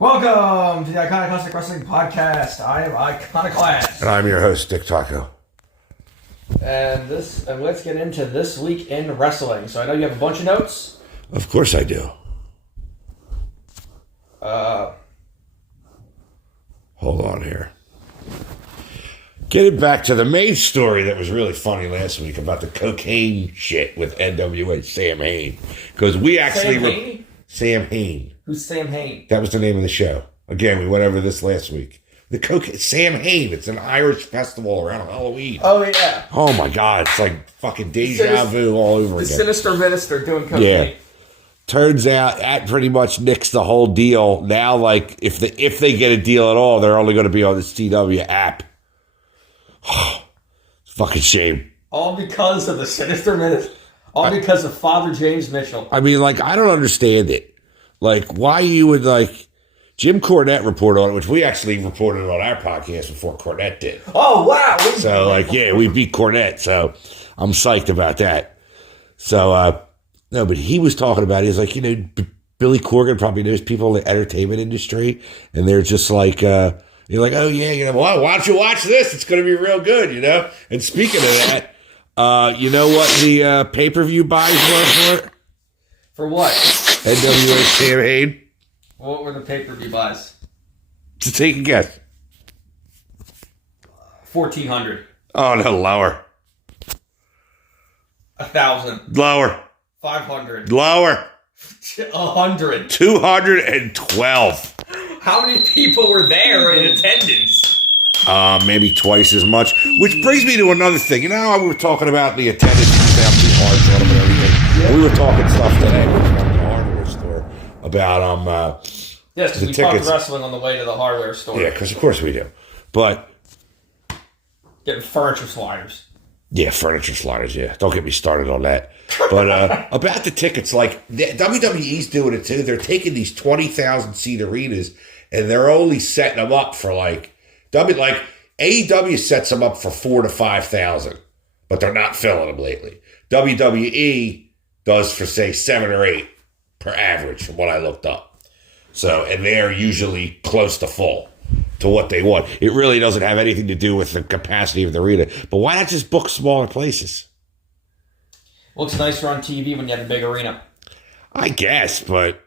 Welcome to the Iconoclastic Wrestling Podcast. I am Iconoclast. And I'm your host, Dick Taco. And let's get into this week in wrestling. So I know you have a bunch of notes. Of course I do. Hold on here. Getting back to the main story that was really funny last week about the cocaine shit with NWA Sam Hain. Because we actually... Sam Hain. Who's Sam Hain? That was the name of the show. Again, we went over this last week. Sam Hain. It's an Irish festival around Halloween. Oh, yeah. Oh, my God. It's like fucking deja vu all over again. The sinister minister doing cocaine. Yeah. Turns out that pretty much nixed the whole deal. Now, like, if they get a deal at all, they're only going to be on the CW app. It's a fucking shame. All because of the sinister minister. All because of Father James Mitchell. I mean, like, I don't understand it. Like, why you would, like... Jim Cornette reported on it, which we actually reported on our podcast before Cornette did. Oh, wow. So, like, yeah, we beat Cornette, so I'm psyched about that. So, no, but he was talking about it. He's like, Billy Corgan probably knows people in the entertainment industry, and they're just like, you're like, oh, yeah, well, why don't you watch this? It's going to be real good, And speaking of that, you know what the pay-per-view buys were for it? For what? NWA Sam Hain. What were the pay-per-view buys? To take a guess. 1,400. Oh, no, lower. 1,000. Lower. 500. Lower. 100. 212. How many people were there in attendance? Maybe twice as much. Which brings me to another thing. We were talking about the attendance down too hard on them and everything. Yeah. We were talking stuff today. We were talking to the hardware store about yes, because we talked wrestling on the way to the hardware store. Yeah, because of course we do. But getting furniture sliders. Yeah, furniture sliders, yeah. Don't get me started on that. But about the tickets, like WWE's doing it too. They're taking these 20,000 seat arenas and they're only setting them up for AEW sets them up for 4,000 to 5,000, but they're not filling them lately. WWE does for say 7 or 8 per average from what I looked up. So, and they're usually close to full to what they want. It really doesn't have anything to do with the capacity of the arena. But why not just book smaller places? Looks nicer on TV when you have a big arena. I guess, but...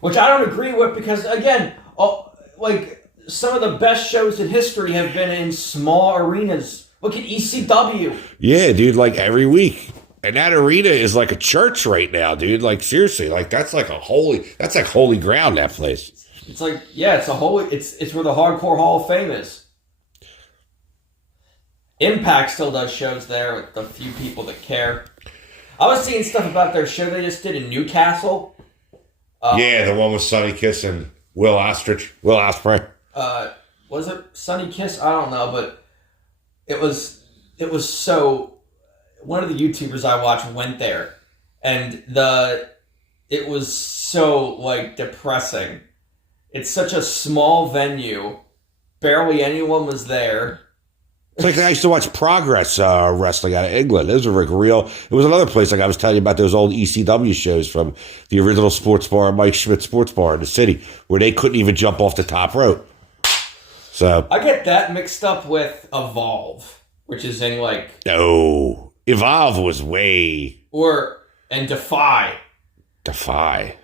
Which I don't agree with because, again, some of the best shows in history have been in small arenas. Look at ECW. Yeah, dude, like every week. And that arena is like a church right now, dude. Like, seriously, that's like holy ground, that place. It's like, yeah, it's where the Hardcore Hall of Fame is. Impact still does shows there with the few people that care. I was seeing stuff about their show they just did in Newcastle. Yeah, the one with Sonny Kiss and Will Ospreay. Was it Sonny Kiss? I don't know, but it was so... One of the YouTubers I watch went there, and it was so, depressing. It's such a small venue. Barely anyone was there. It's like I used to watch Progress wrestling out of England. It was it was another place, like I was telling you about those old ECW shows from the original sports bar, Mike Schmidt Sports Bar in the city, where they couldn't even jump off the top rope. So I get that mixed up with Evolve, which is in No. Evolve was way... And Defy. Defy.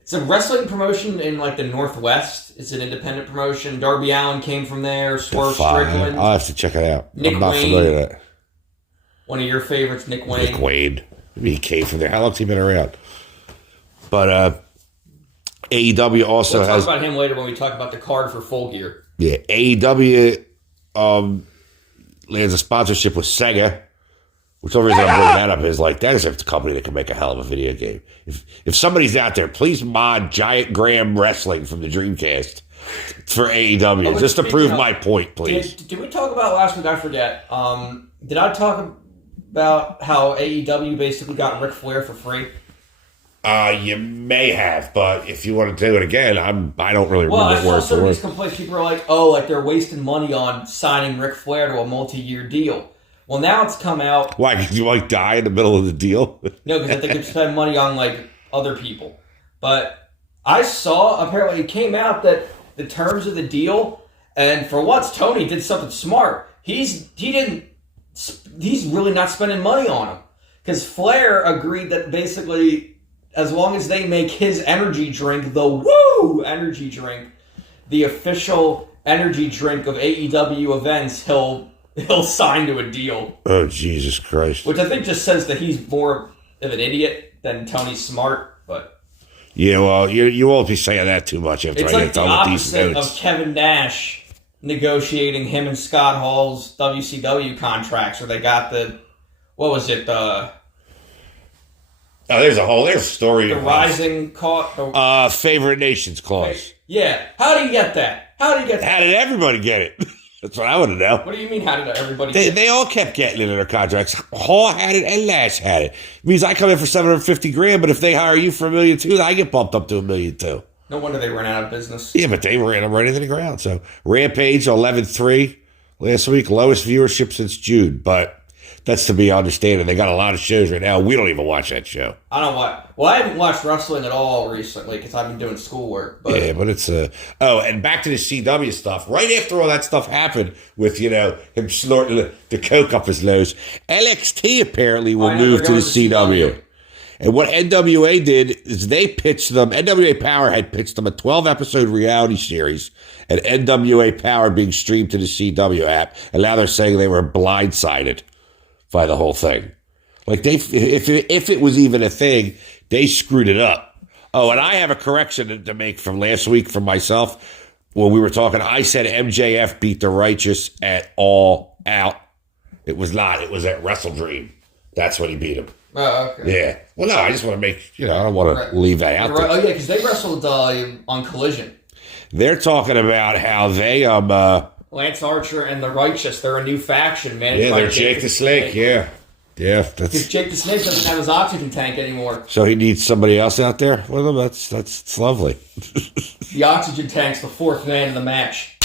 It's a wrestling promotion in the Northwest. It's an independent promotion. Darby Allin came from there. Swerve Strickland. I'll have to check it out. Nick I'm not Wayne, familiar with that. One of your favorites, Nick Wayne. Nick Wayne. Maybe he came from there. How long's he been around? But AEW also we'll has... talk about him later when we talk about the card for Full Gear. Yeah, AEW lands a sponsorship with Sega. Which the reason I'm bringing that up is that is a company that can make a hell of a video game. If somebody's out there, please mod Giant Graham Wrestling from the Dreamcast for AEW, just to prove my point, please. Did we talk about last week? I forget. Did I talk about how AEW basically got Ric Flair for free? You may have, but if you want to do it again, I don't really remember word for word. Well, I saw some of these complaints. People are they're wasting money on signing Ric Flair to a multi-year deal. Well, now it's come out. Why? Did you die in the middle of the deal? No, because I think they spend money on other people. But I saw, apparently it came out that the terms of the deal, and for once Tony did something smart. He's really not spending money on him. Because Flair agreed that basically, as long as they make his energy drink, the Woo energy drink, the official energy drink of AEW events, he'll sign to a deal. Oh, Jesus Christ. Which I think just says that he's more of an idiot than Tony's smart, but... Yeah, well, you won't be saying that too much after it's I like get the done with these opposite notes. of Kevin Nash negotiating him and Scott Hall's WCW contracts, where they got the... What was it? There's a story. The rising cost... favorite nations clause. Yeah. How do you get that? How did everybody get it? That's what I want to know. What do you mean, how did everybody get it? They all kept getting it in their contracts. Hall had it and Nash had it. It means I come in for $750,000, but if they hire you for $1.2 million, I get bumped up to $1.2 million. No wonder they ran out of business. Yeah, but they ran them right into the ground. So Rampage 11-3 last week, lowest viewership since June, but that's to be understanding. They got a lot of shows right now. We don't even watch that show. I don't watch. Well, I haven't watched wrestling at all recently because I've been doing schoolwork. But. Yeah, but it's and back to the CW stuff. Right after all that stuff happened with him snorting the coke up his nose, NXT apparently will move to the CW. And what NWA did is they pitched them. NWA Power had pitched them a 12-episode reality series, and NWA Power being streamed to the CW app, and now they're saying they were blindsided by the whole thing. Like if it was even a thing, they screwed it up. Oh, and I have a correction to make from last week from myself. When we were talking, I said MJF beat the Righteous at All Out. It was not. It was at Wrestle Dream. That's when he beat him. Oh, okay. Yeah. Well, no, I just want to make, I don't want to leave that out there. Oh, yeah, because they wrestled on Collision. They're talking about how they, Lance Archer and the Righteous, they're a new faction, man. Yeah, they're Jake the Snake, yeah. Yeah, because Jake the Snake doesn't have his oxygen tank anymore. So he needs somebody else out there with him? That's lovely. The oxygen tank's the fourth man in the match.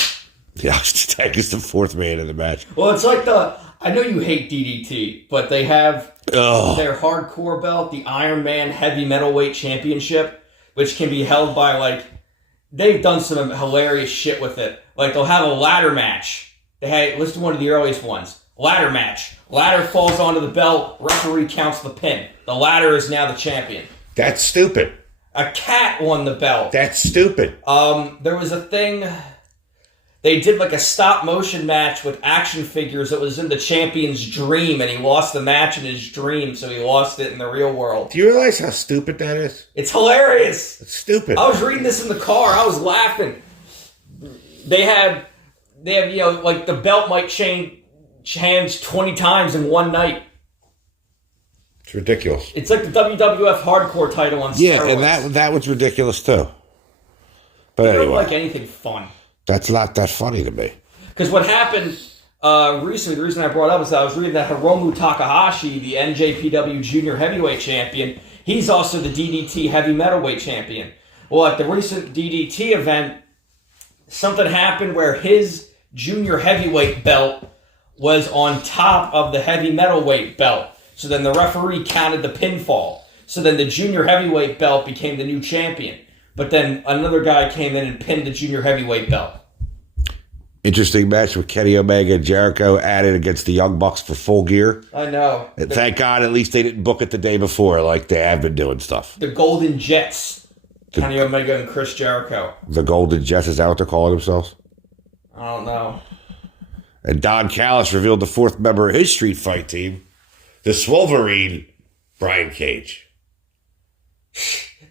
The oxygen tank is the fourth man in the match. Well, it's like I know you hate DDT, but they have their hardcore belt, the Iron Man Heavy Metalweight Championship, which can be held by, they've done some hilarious shit with it. Like, they'll have a ladder match. Listen to one of the earliest ones. Ladder match. Ladder falls onto the belt. Referee counts the pin. The ladder is now the champion. That's stupid. A cat won the belt. That's stupid. There was a thing... They did a stop motion match with action figures that was in the champion's dream, and he lost the match in his dream, so he lost it in the real world. Do you realize how stupid that is? It's hilarious. It's stupid. I was reading this in the car. I was laughing. They have the belt might change hands 20 times in one night. It's ridiculous. It's like the WWF Hardcore title on steroids. Yeah, and that was ridiculous too. But anyway, don't like anything fun. That's not that funny to me. Because what happened recently, the reason I brought it up is that I was reading that Hiromu Takahashi, the NJPW Junior Heavyweight Champion, he's also the DDT Heavy Metalweight Champion. Well, at the recent DDT event, something happened where his Junior Heavyweight belt was on top of the Heavy Metalweight belt. So then the referee counted the pinfall. So then the Junior Heavyweight belt became the new champion. But then another guy came in and pinned the Junior Heavyweight belt. Interesting match with Kenny Omega and Jericho added against the Young Bucks for Full Gear. I know. And thank God at least they didn't book it the day before like they have been doing stuff. The Golden Jets. Kenny Omega and Chris Jericho. The Golden Jets, is that what they're calling themselves? I don't know. And Don Callis revealed the fourth member of his Street Fight team, the Swolverine, Brian Cage.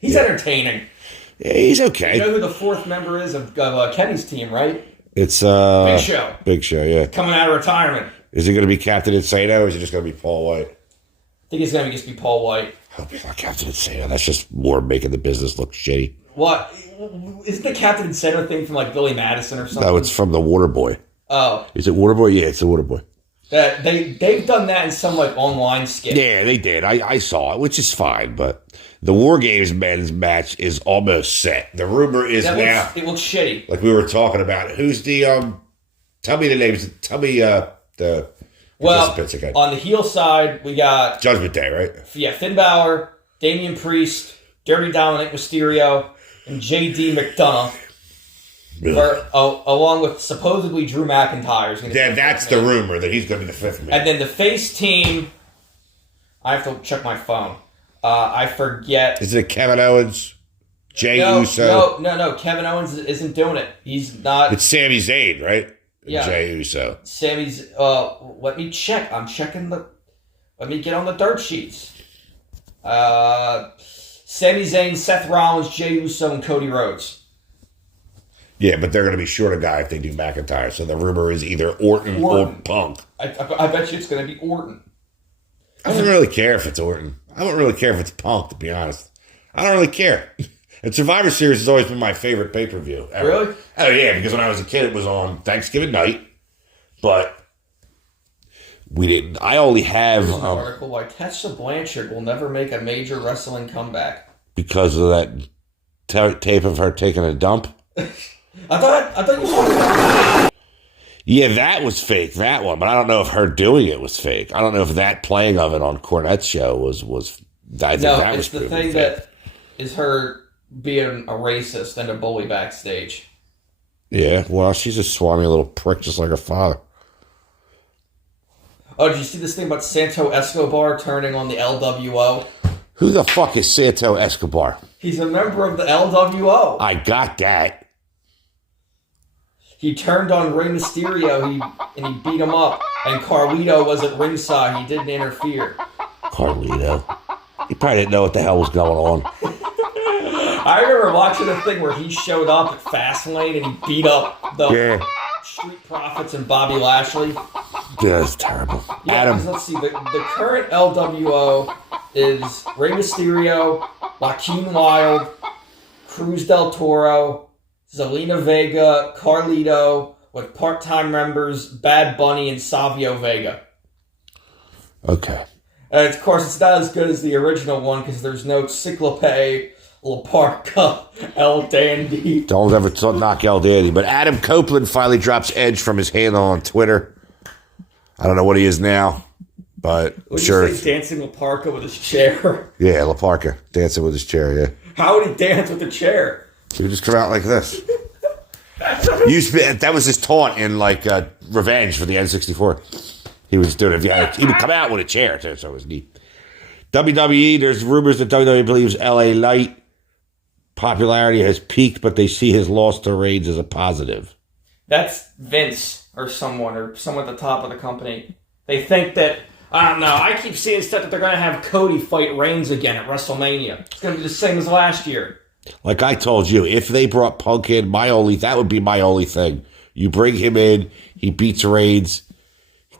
He's entertaining. Yeah, he's okay. You know who the fourth member is of Kenny's team, right? It's Big Show. Big Show, yeah. Coming out of retirement. Is it going to be Captain Insano or is it just going to be Paul White? I think it's going to just be Paul White. I hope it's not Captain Insano. That's just more making the business look shitty. What? Isn't the Captain Insano thing from Billy Madison or something? No, it's from the Waterboy. Oh. Is it Waterboy? Yeah, it's the Waterboy. They've done that in some online skit. Yeah, they did. I saw it, which is fine, but the War Games men's match is almost set. The rumor is now it looks shitty. Like we were talking about. Who's the tell me the names. Tell me the participants again. On the heel side, we got Judgment Day, right? Yeah, Finn Balor, Damian Priest, Dirty Dominic Mysterio, and J.D. McDonough. Along with supposedly Drew McIntyre. That's the rumor that he's going to be the fifth man. And then the face team, I have to check my phone. I forget. Is it Kevin Owens? Uso? No. Kevin Owens isn't doing it. He's not. It's Sami Zayn, right? Yeah. Jey Uso. Sammy's. Let me check. I'm checking Let me get on the dirt sheets. Sami Zayn, Seth Rollins, Jey Uso, and Cody Rhodes. Yeah, but they're going to be short a guy if they do McIntyre. So the rumor is either Orton. Or Punk. I bet you it's going to be Orton. I don't really care if it's Orton. I don't really care if it's Punk, to be honest. I don't really care. And Survivor Series has always been my favorite pay-per-view ever. Really? Oh, yeah, because when I was a kid, it was on Thanksgiving night. But we didn't. I only have... There's an article why Tessa Blanchard will never make a major wrestling comeback. Because of that tape of her taking a dump? I thought you saw it. Yeah, that was fake, that one. But I don't know if her doing it was fake. I don't know if that playing of it on Cornette's show was I think that was the thing fake. That is her being a racist and a bully backstage. Yeah, well, she's a swarmy little prick just like her father. Oh, did you see this thing about Santo Escobar turning on the LWO? Who the fuck is Santo Escobar? He's a member of the LWO. I got that. He turned on Rey Mysterio and he beat him up. And Carlito was at ringside. He didn't interfere. Carlito. He probably didn't know what the hell was going on. I remember watching a thing where he showed up at Fastlane and he beat up the Street Profits and Bobby Lashley. Yeah, that's terrible. Yeah, Adam. Let's see. The current LWO is Rey Mysterio, Joaquin Wilde, Cruz del Toro, Zelina Vega, Carlito, with part-time members Bad Bunny and Savio Vega. Okay. And of course, it's not as good as the original one because there's no Ciclope, La Parca, El Dandy. Don't ever knock El Dandy. But Adam Copeland finally drops Edge from his handle on Twitter. I don't know what he is now, but Would sure. you say dancing La Parca with his chair? Yeah, La Parca. Dancing with his chair, yeah. How would he dance with the chair? He would just come out like this. That was his taunt in Revenge for the N64. He was doing it. He would come out with a chair too, so it was neat. WWE, there's rumors that WWE believes LA Knight popularity has peaked, but they see his loss to Reigns as a positive. That's Vince or someone at the top of the company. They think that, I don't know, I keep seeing stuff that they're going to have Cody fight Reigns again at WrestleMania. It's going to be the same as last year. Like I told you, if they brought Punk in, that would be my only thing. You bring him in, he beats Reigns,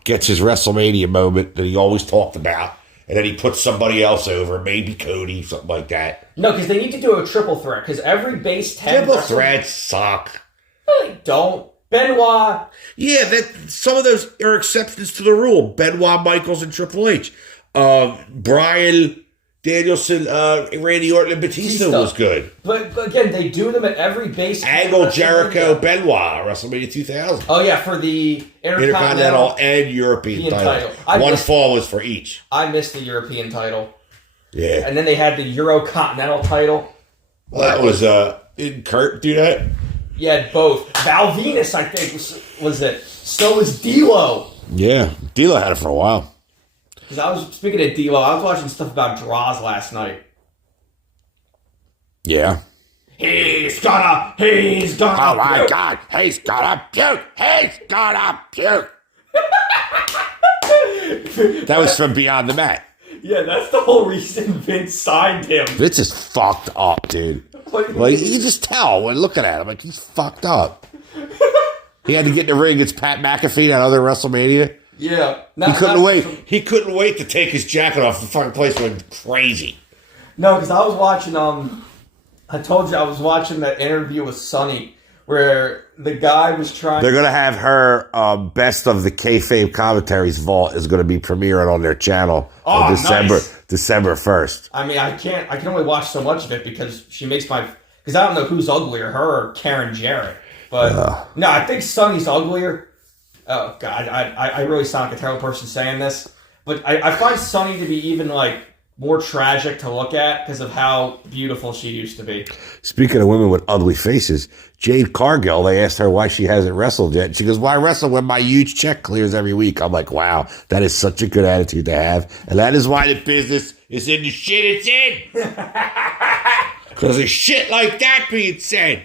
gets his WrestleMania moment that he always talked about, and then he puts somebody else over, maybe Cody, something like that. No, because they need to do a triple threat, because every base 10... Triple threats suck. No, they don't. Benoit... Yeah, some of those are exceptions to the rule. Benoit, Michaels, and Triple H. Bryan... Danielson, Randy Orton, and Batista was good. But again, they do them at every base. Angle, Jericho, Benoit, WrestleMania 2000. Oh, yeah, for the Intercontinental and European title. One fall was for each. I missed the European title. Yeah. And then they had the Eurocontinental title. Well, that was, didn't Kurt do that? Yeah, both. Val Venus, I think, was it. So was D'Lo. Yeah, D'Lo had it for a while. Because speaking of D'Lo, I was watching stuff about Droz last night. Yeah. He's gonna Oh my puke. God, he's gonna puke! He's gonna puke! That was from Beyond the Mat. Yeah, that's the whole reason Vince signed him. Vince is fucked up, dude. Like, you just tell when looking at him, like, he's fucked up. He had to get in the ring against Pat McAfee at other WrestleMania. Yeah. He couldn't wait. He couldn't wait to take his jacket off. The fucking place went crazy. No, because I was watching, I told you I was watching that interview with Sonny where the guy was trying... They're going to have her Best of the Kayfabe Commentaries vault is going to be premiering on their channel on December 1st. I mean, I can only watch so much of it because she makes my... Because I don't know who's uglier, her or Karen Jarrett. But, no, I think Sonny's uglier. Oh, God, I really sound like a terrible person saying this. But I find Sonny to be even, more tragic to look at because of how beautiful she used to be. Speaking of women with ugly faces, Jade Cargill, they asked her why she hasn't wrestled yet. She goes, "Why wrestle when my huge check clears every week?" I'm like, wow, that is such a good attitude to have. And that is why the business is in the shit it's in. Because of shit like that being said.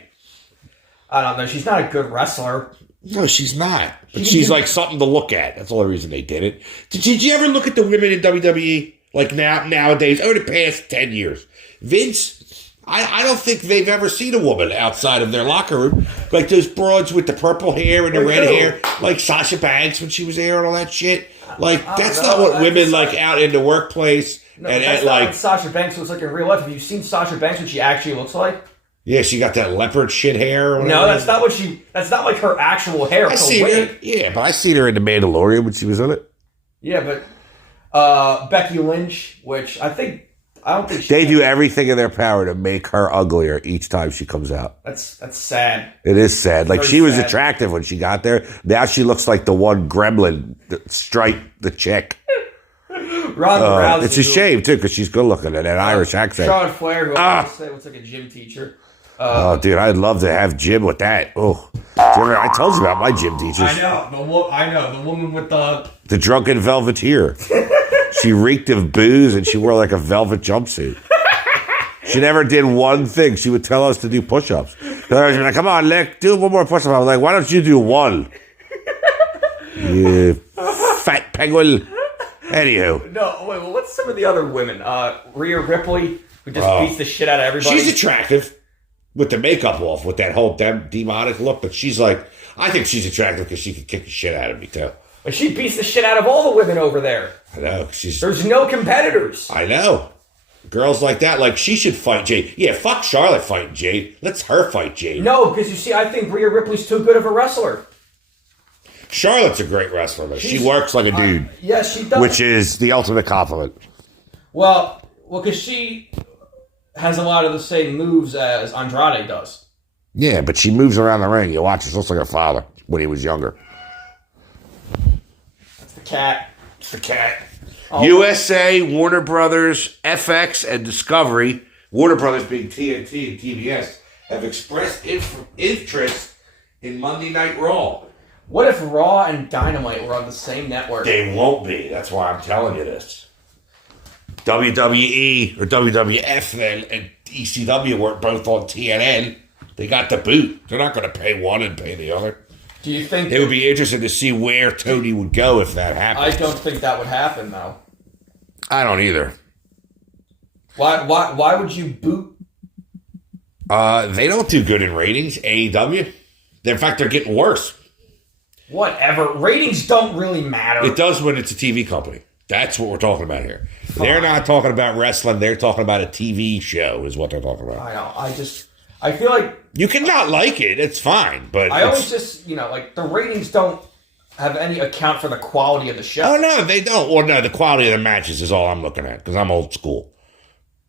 I don't know. She's not a good wrestler. No, she's not. But she's like something to look at. That's the only reason they did it. Did you ever look at the women in WWE? Like nowadays, over the past 10 years. Vince, I don't think they've ever seen a woman outside of their locker room. Like those broads with the purple hair and the red hair. Like Sasha Banks when she was there and all that shit. Like, that's not what women like out in the workplace. No, and that's like not what Sasha Banks looks like in real life. Have you seen Sasha Banks what she actually looks like? Yeah, she got that leopard shit hair. Or no, that's not what she. That's not like her actual hair. I seen her. Yeah, but I seen her in The Mandalorian when she was in it. Yeah, but Becky Lynch, which I don't think they do everything in their power to make her uglier each time she comes out. That's sad. It is sad. Like, Very she was sad. attractive when she got there. Now she looks like the one gremlin that striped the chick. Ronda Rousey. It's a shame too because she's good looking in that Irish accent. Charlotte Flair, who I say looks like a gym teacher. Oh, dude, I'd love to have Jim with that. Oh, I told you about my gym teachers. I know the woman with the drunken velveteer. She reeked of booze and she wore like a velvet jumpsuit. She never did one thing. She would tell us to do push-ups. She'd be like, "Come on, Nick, do one more push-up." I was like, "Why don't you do one?" You fat penguin. Anywho. No, wait, well, what's some of the other women? Rhea Ripley, who just beats the shit out of everybody. She's attractive with the makeup off, with that whole demonic look, but she's like, I think she's attractive because she could kick the shit out of me too. But she beats the shit out of all the women over there. I know. There's no competitors. I know. Girls like that, like, she should fight Jade. Yeah, fuck Charlotte fighting Jade. Let's her fight Jade. No, because you see, I think Rhea Ripley's too good of a wrestler. Charlotte's a great wrestler, but she works like a dude. Yes, she does. Which is the ultimate compliment. Well, because she has a lot of the same moves as Andrade does. Yeah, but she moves around the ring. You watch her, she looks like her father when he was younger. That's the cat. It's the cat. Oh. USA, Warner Brothers, FX, and Discovery, Warner Brothers being TNT and TBS, have expressed interest in Monday Night Raw. What if Raw and Dynamite were on the same network? They won't be. That's why I'm telling you this. WWE or WWF and ECW were both on TNN. They got the boot. They're not going to pay one and pay the other. Do you think... It would be interesting to see where Tony would go if that happened. I don't think that would happen, though. I don't either. Why would you boot? They don't do good in ratings, AEW. In fact, they're getting worse. Whatever. Ratings don't really matter. It does when it's a TV company. That's what we're talking about here. They're not talking about wrestling. They're talking about a TV show is what they're talking about. I know. I feel like... You can not like it. It's fine. But I always just, like, the ratings don't have any account for the quality of the show. Oh, no, they don't. Well, no, the quality of the matches is all I'm looking at because I'm old school.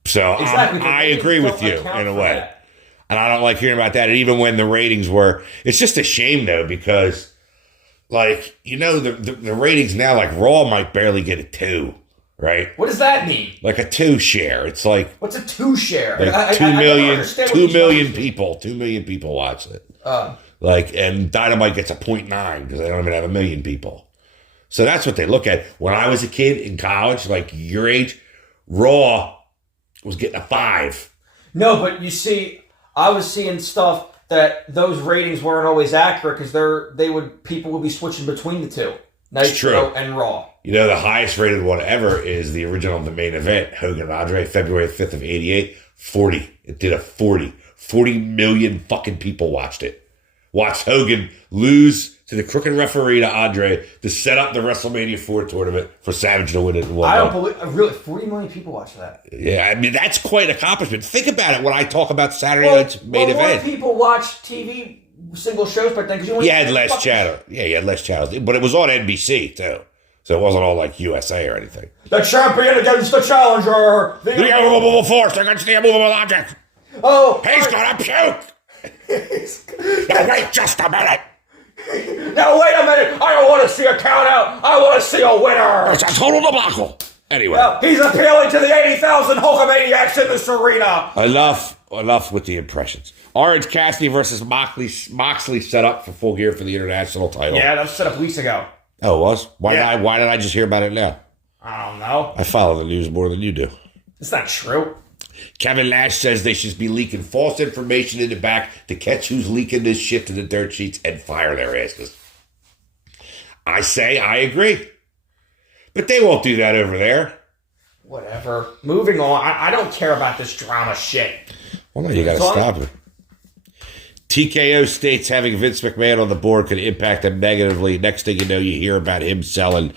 So exactly, I agree with you in a way. That. And I don't like hearing about that. And even when the ratings were... It's just a shame, though, because... Like, the ratings now, like, Raw might barely get a 2, right? What does that mean? Like a 2 share. It's like... What's a 2 share? Like 2 million people. 2 million people watch it. And Dynamite gets a 0.9 because they don't even have 1 million people. So that's what they look at. When I was a kid in college, like your age, Raw was getting a 5. No, but you see, I was seeing stuff... that those ratings weren't always accurate because people would be switching between the two, Nitro and Raw. The highest rated one ever is the original, the main event, Hogan and Andre, February 5th of 88, 40. It did a 40. 40 million fucking people watched it. Watched Hogan lose to the crooked referee to Andre to set up the WrestleMania 4 tournament for Savage to win it. I don't believe... Really, 40 million people watch that. Yeah, I mean, that's quite an accomplishment. Think about it when I talk about Saturday night's main event. More people watch TV single shows back then because you had less channel. Yeah, you had less channels. But it was on NBC, too. So it wasn't all like USA or anything. The champion against the challenger. The immovable force against the immovable object. Oh. He's going to puke. Now, wait just a minute. Now, wait a minute. I don't want to see a count out. I want to see a winner. It's a total debacle. Anyway. Well, he's appealing to the 80,000 Hulkamaniacs in this arena. Enough with the impressions. Orange Cassidy versus Moxley set up for Full Gear for the international title. Yeah, that was set up weeks ago. Oh, it was? Why Yeah. did I just hear about it now? I don't know. I follow the news more than you do. It's not true. Kevin Nash says they should be leaking false information in the back to catch who's leaking this shit to the dirt sheets and fire their asses. I say I agree. But they won't do that over there. Whatever. Moving on. I don't care about this drama shit. Well, no, you got to stop it. TKO states having Vince McMahon on the board could impact them negatively. Next thing you know, you hear about him selling.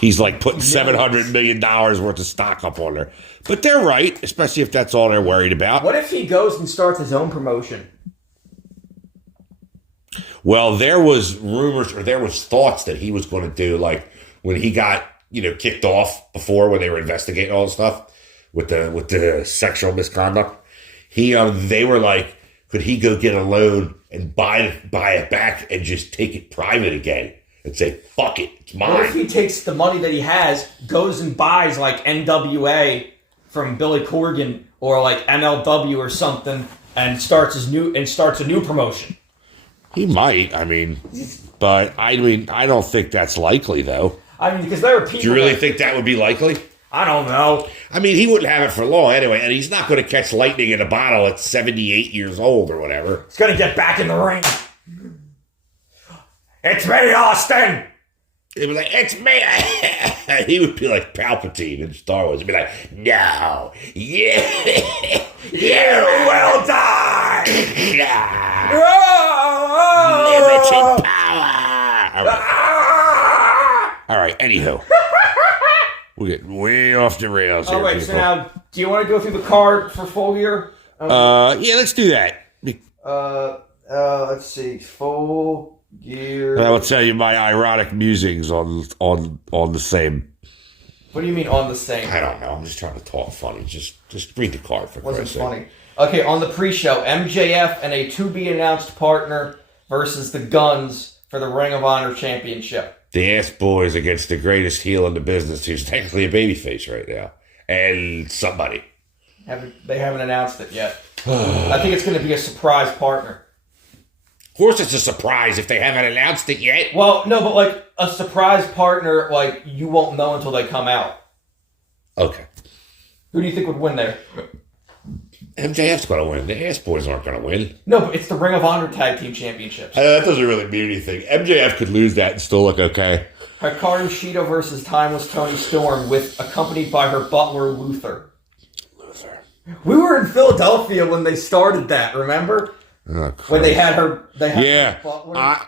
He's like putting $700 million worth of stock up on there. But they're right, especially if that's all they're worried about. What if he goes and starts his own promotion? Well, there was rumors or there was thoughts that he was going to do, like when he got, kicked off before when they were investigating all the stuff with the sexual misconduct. They were like, could he go get a loan and buy it back and just take it private again and say, fuck it, it's mine? What if he takes the money that he has, goes and buys like NWA from Billy Corgan or like MLW or something and starts a new promotion? He might, but I don't think that's likely though. Because there are people. Do you really think that would be likely? I don't know. He wouldn't have it for long anyway, and he's not going to catch lightning in a bottle at 78 years old or whatever. He's going to get back in the ring. It's me, Austin! He'd be like, it's me! He would be like Palpatine in Star Wars. He'd be like, no, you will die! Limited power! All right, anywho. We're getting way off the rails here. All right, so now, do you want to go through the card for Full Gear? Yeah, let's do that. Let's see, Full Gear. I will tell you my ironic musings on the same. What do you mean on the same? I don't know. I'm just trying to talk funny. Just read the card for Wasn't Christ's sake. funny. Okay, on the pre-show, MJF and a to-be-announced partner versus the Guns for the Ring of Honor Championship. The Ass Boys against the greatest heel in the business, who's technically a babyface right now, and somebody. They haven't announced it yet. I think it's going to be a surprise partner. Of course, it's a surprise if they haven't announced it yet. Well, no, but like a surprise partner, like you won't know until they come out. Okay. Who do you think would win there? MJF's going to win. The Ass Boys aren't going to win. No, but it's the Ring of Honor Tag Team Championships. That doesn't really mean anything. MJF could lose that and still look okay. Hikaru Shida versus Timeless Toni Storm, accompanied by her butler Luther. We were in Philadelphia when they started that. Remember? Oh, when they had her. Yeah,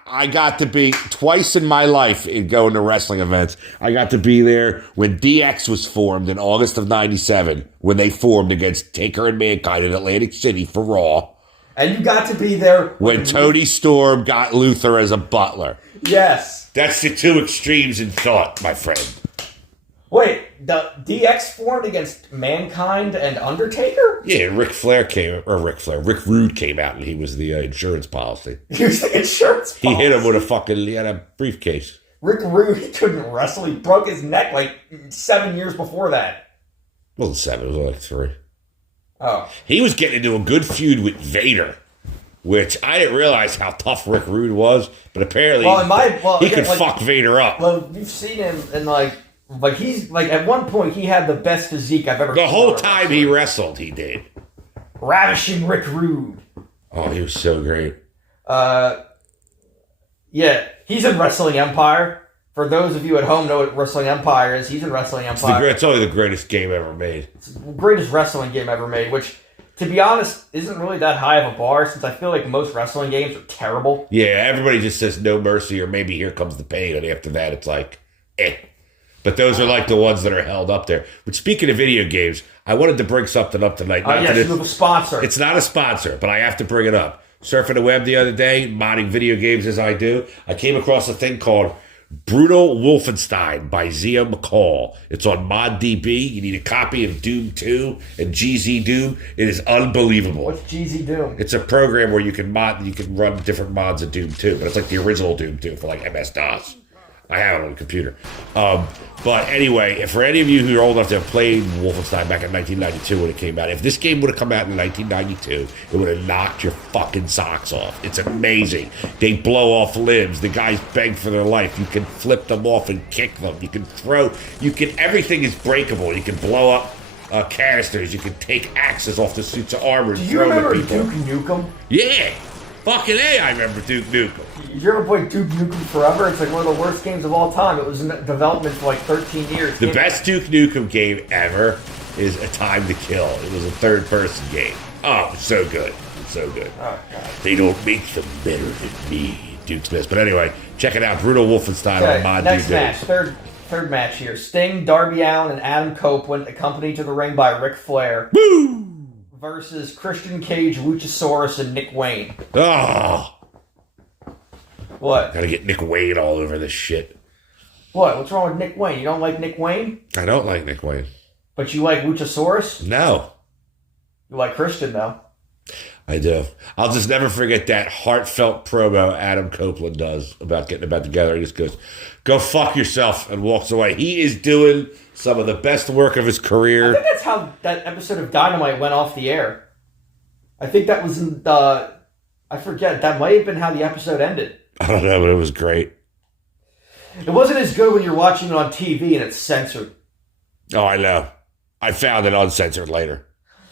I got to be twice in my life in going to wrestling events. I got to be there when DX was formed in August of '97, when they formed against Taker and Mankind in Atlantic City for Raw. And you got to be there when Toni Storm got Luther as a butler. Yes. That's the two extremes in thought, my friend. Wait, the DX formed against Mankind and Undertaker? Yeah, Rick Rude came out and he was the insurance policy. He was the insurance policy? He hit him with he had a briefcase. Rick Rude, he couldn't wrestle. He broke his neck like 7 years before that. It wasn't 7, it was like 3. Oh. He was getting into a good feud with Vader, which I didn't realize how tough Rick Rude was, but apparently he could fuck Vader up. Well, you've seen him and like he's like at one point he had the best physique I've ever seen. The whole time he wrestled, he did. Ravishing Rick Rude. Oh, he was so great. Yeah, he's in Wrestling Empire. For those of you at home know what Wrestling Empire is, he's in Wrestling Empire. It's only the greatest game ever made. It's the greatest wrestling game ever made, which, to be honest, isn't really that high of a bar since I feel like most wrestling games are terrible. Yeah, everybody just says No Mercy or maybe Here Comes the Pain, and after that it's like, eh. But those are like the ones that are held up there. But speaking of video games, I wanted to bring something up tonight. Yes, you have a sponsor. It's not a sponsor, but I have to bring it up. Surfing the web the other day, modding video games as I do, I came across a thing called Brutal Wolfenstein by Zia McCall. It's on ModDB. You need a copy of Doom 2 and GZ Doom. It is unbelievable. What's GZ Doom? It's a program where you can run different mods of Doom 2, but it's like the original Doom 2 for like MS-DOS. I have it on the computer. But anyway, for any of you who are old enough to have played Wolfenstein back in 1992 when it came out, if this game would have come out in 1992, it would have knocked your fucking socks off. It's amazing. They blow off limbs. The guys beg for their life. You can flip them off and kick them. You can throw. Everything is breakable. You can blow up canisters. You can take axes off the suits of armor. Do you remember Duke Nukem? Yeah. Fucking A, I remember Duke Nukem. You ever played Duke Nukem Forever? It's like one of the worst games of all time. It was in development for like 13 years. The best Duke Nukem game ever is A Time to Kill. It was a third-person game. Oh, it's so good. It's so good. Oh, God. They don't make them better than me, Duke Smith. But anyway, check it out. Brutal Wolfenstein on Mod Next match. Third match here. Sting, Darby Allin, and Adam Copeland, accompanied to the ring by Ric Flair. Woo! Versus Christian Cage, Luchasaurus, and Nick Wayne. Oh! What? Gotta get Nick Wayne all over this shit. What? What's wrong with Nick Wayne? You don't like Nick Wayne? I don't like Nick Wayne. But you like Luchasaurus? No. You like Christian, though. I do. I'll just never forget that heartfelt promo Adam Copeland does about getting back together. He just goes, "Go fuck yourself," and walks away. He is doing some of the best work of his career. I think that's how that episode of Dynamite went off the air. I think that was in the... I forget. That might have been how the episode ended. I don't know, but it was great. It wasn't as good when you're watching it on TV and it's censored. Oh, I know. I found it uncensored later.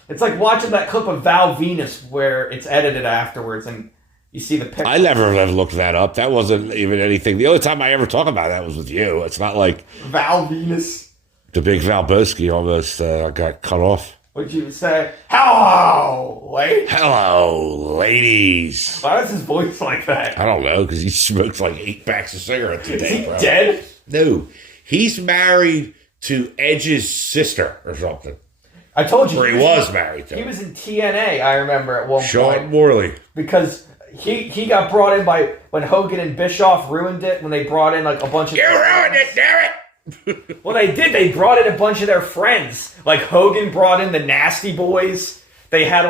It's like watching that clip of Val Venus where it's edited afterwards and you see the picture. I never looked that up. That wasn't even anything. The only time I ever talk about that was with you. It's not like Val Venus. The big Val Boski almost got cut off. What'd you say? Hello, ladies. Hello, ladies. Why is his voice like that? I don't know, because he smokes like 8 packs of cigarettes a day, bro. Is he dead? No. He's married to Edge's sister or something. I told you. Or he was married to. He was in TNA, I remember, at one point. Sean Morley. Because he got brought in by when Hogan and Bischoff ruined it, when they brought in like a bunch of... You ruined it, damn it! Well, they did. They brought in a bunch of their friends. Like Hogan brought in the Nasty Boys. They had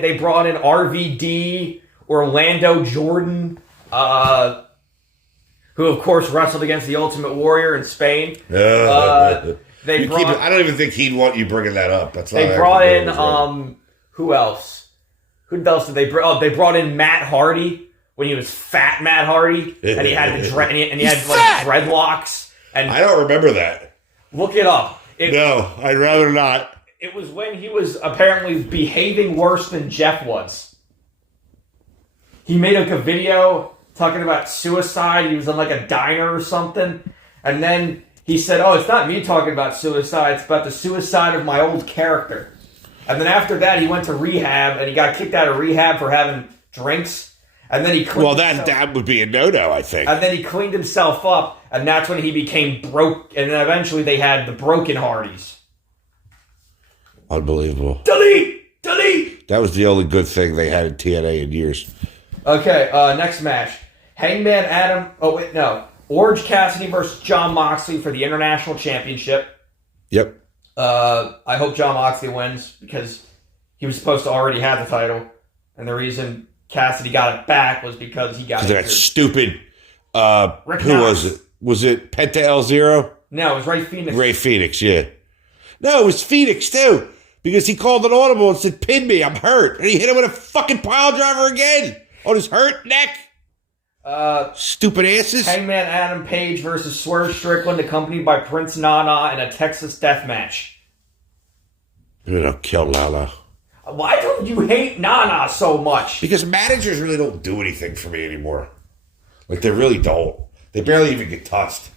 They brought in RVD, Orlando Jordan, who of course wrestled against the Ultimate Warrior in Spain. I don't even think he'd want you bringing that up. That's they brought in who else? Who else did they bring? Oh, they brought in Matt Hardy when he was fat Matt Hardy, and he had dreadlocks. And I don't remember that. Look it up. No, I'd rather not. It was when he was apparently behaving worse than Jeff was. He made like a video talking about suicide. He was in like a diner or something. And then he said, "Oh, it's not me talking about suicide. It's about the suicide of my old character." And then after that, he went to rehab, and he got kicked out of rehab for having drinks. And then he cleaned that would be a no-no, I think. And then he cleaned himself up, and that's when he became broke. And then eventually they had the Broken Hardys. Unbelievable. Delete! Delete! That was the only good thing they had in TNA in years. Okay, next match. Hangman Adam... Oh, wait, no. Orange Cassidy versus Jon Moxley for the International Championship. Yep. I hope Jon Moxley wins, because he was supposed to already have the title. And the reason Cassidy got it back was because he got injured. That stupid... who was it? Was it Penta El Zero? No, it was Ray Phoenix. Ray Phoenix, yeah. No, it was Phoenix, too. Because he called an audible and said, "Pin me, I'm hurt." And he hit him with a fucking pile driver again on his hurt neck. Stupid asses. Hangman Adam Page versus Swerve Strickland, accompanied by Prince Nana in a Texas death match. You know, kill Lala. Why don't you hate Nana so much? Because managers really don't do anything for me anymore. Like, they really don't. They barely even get touched.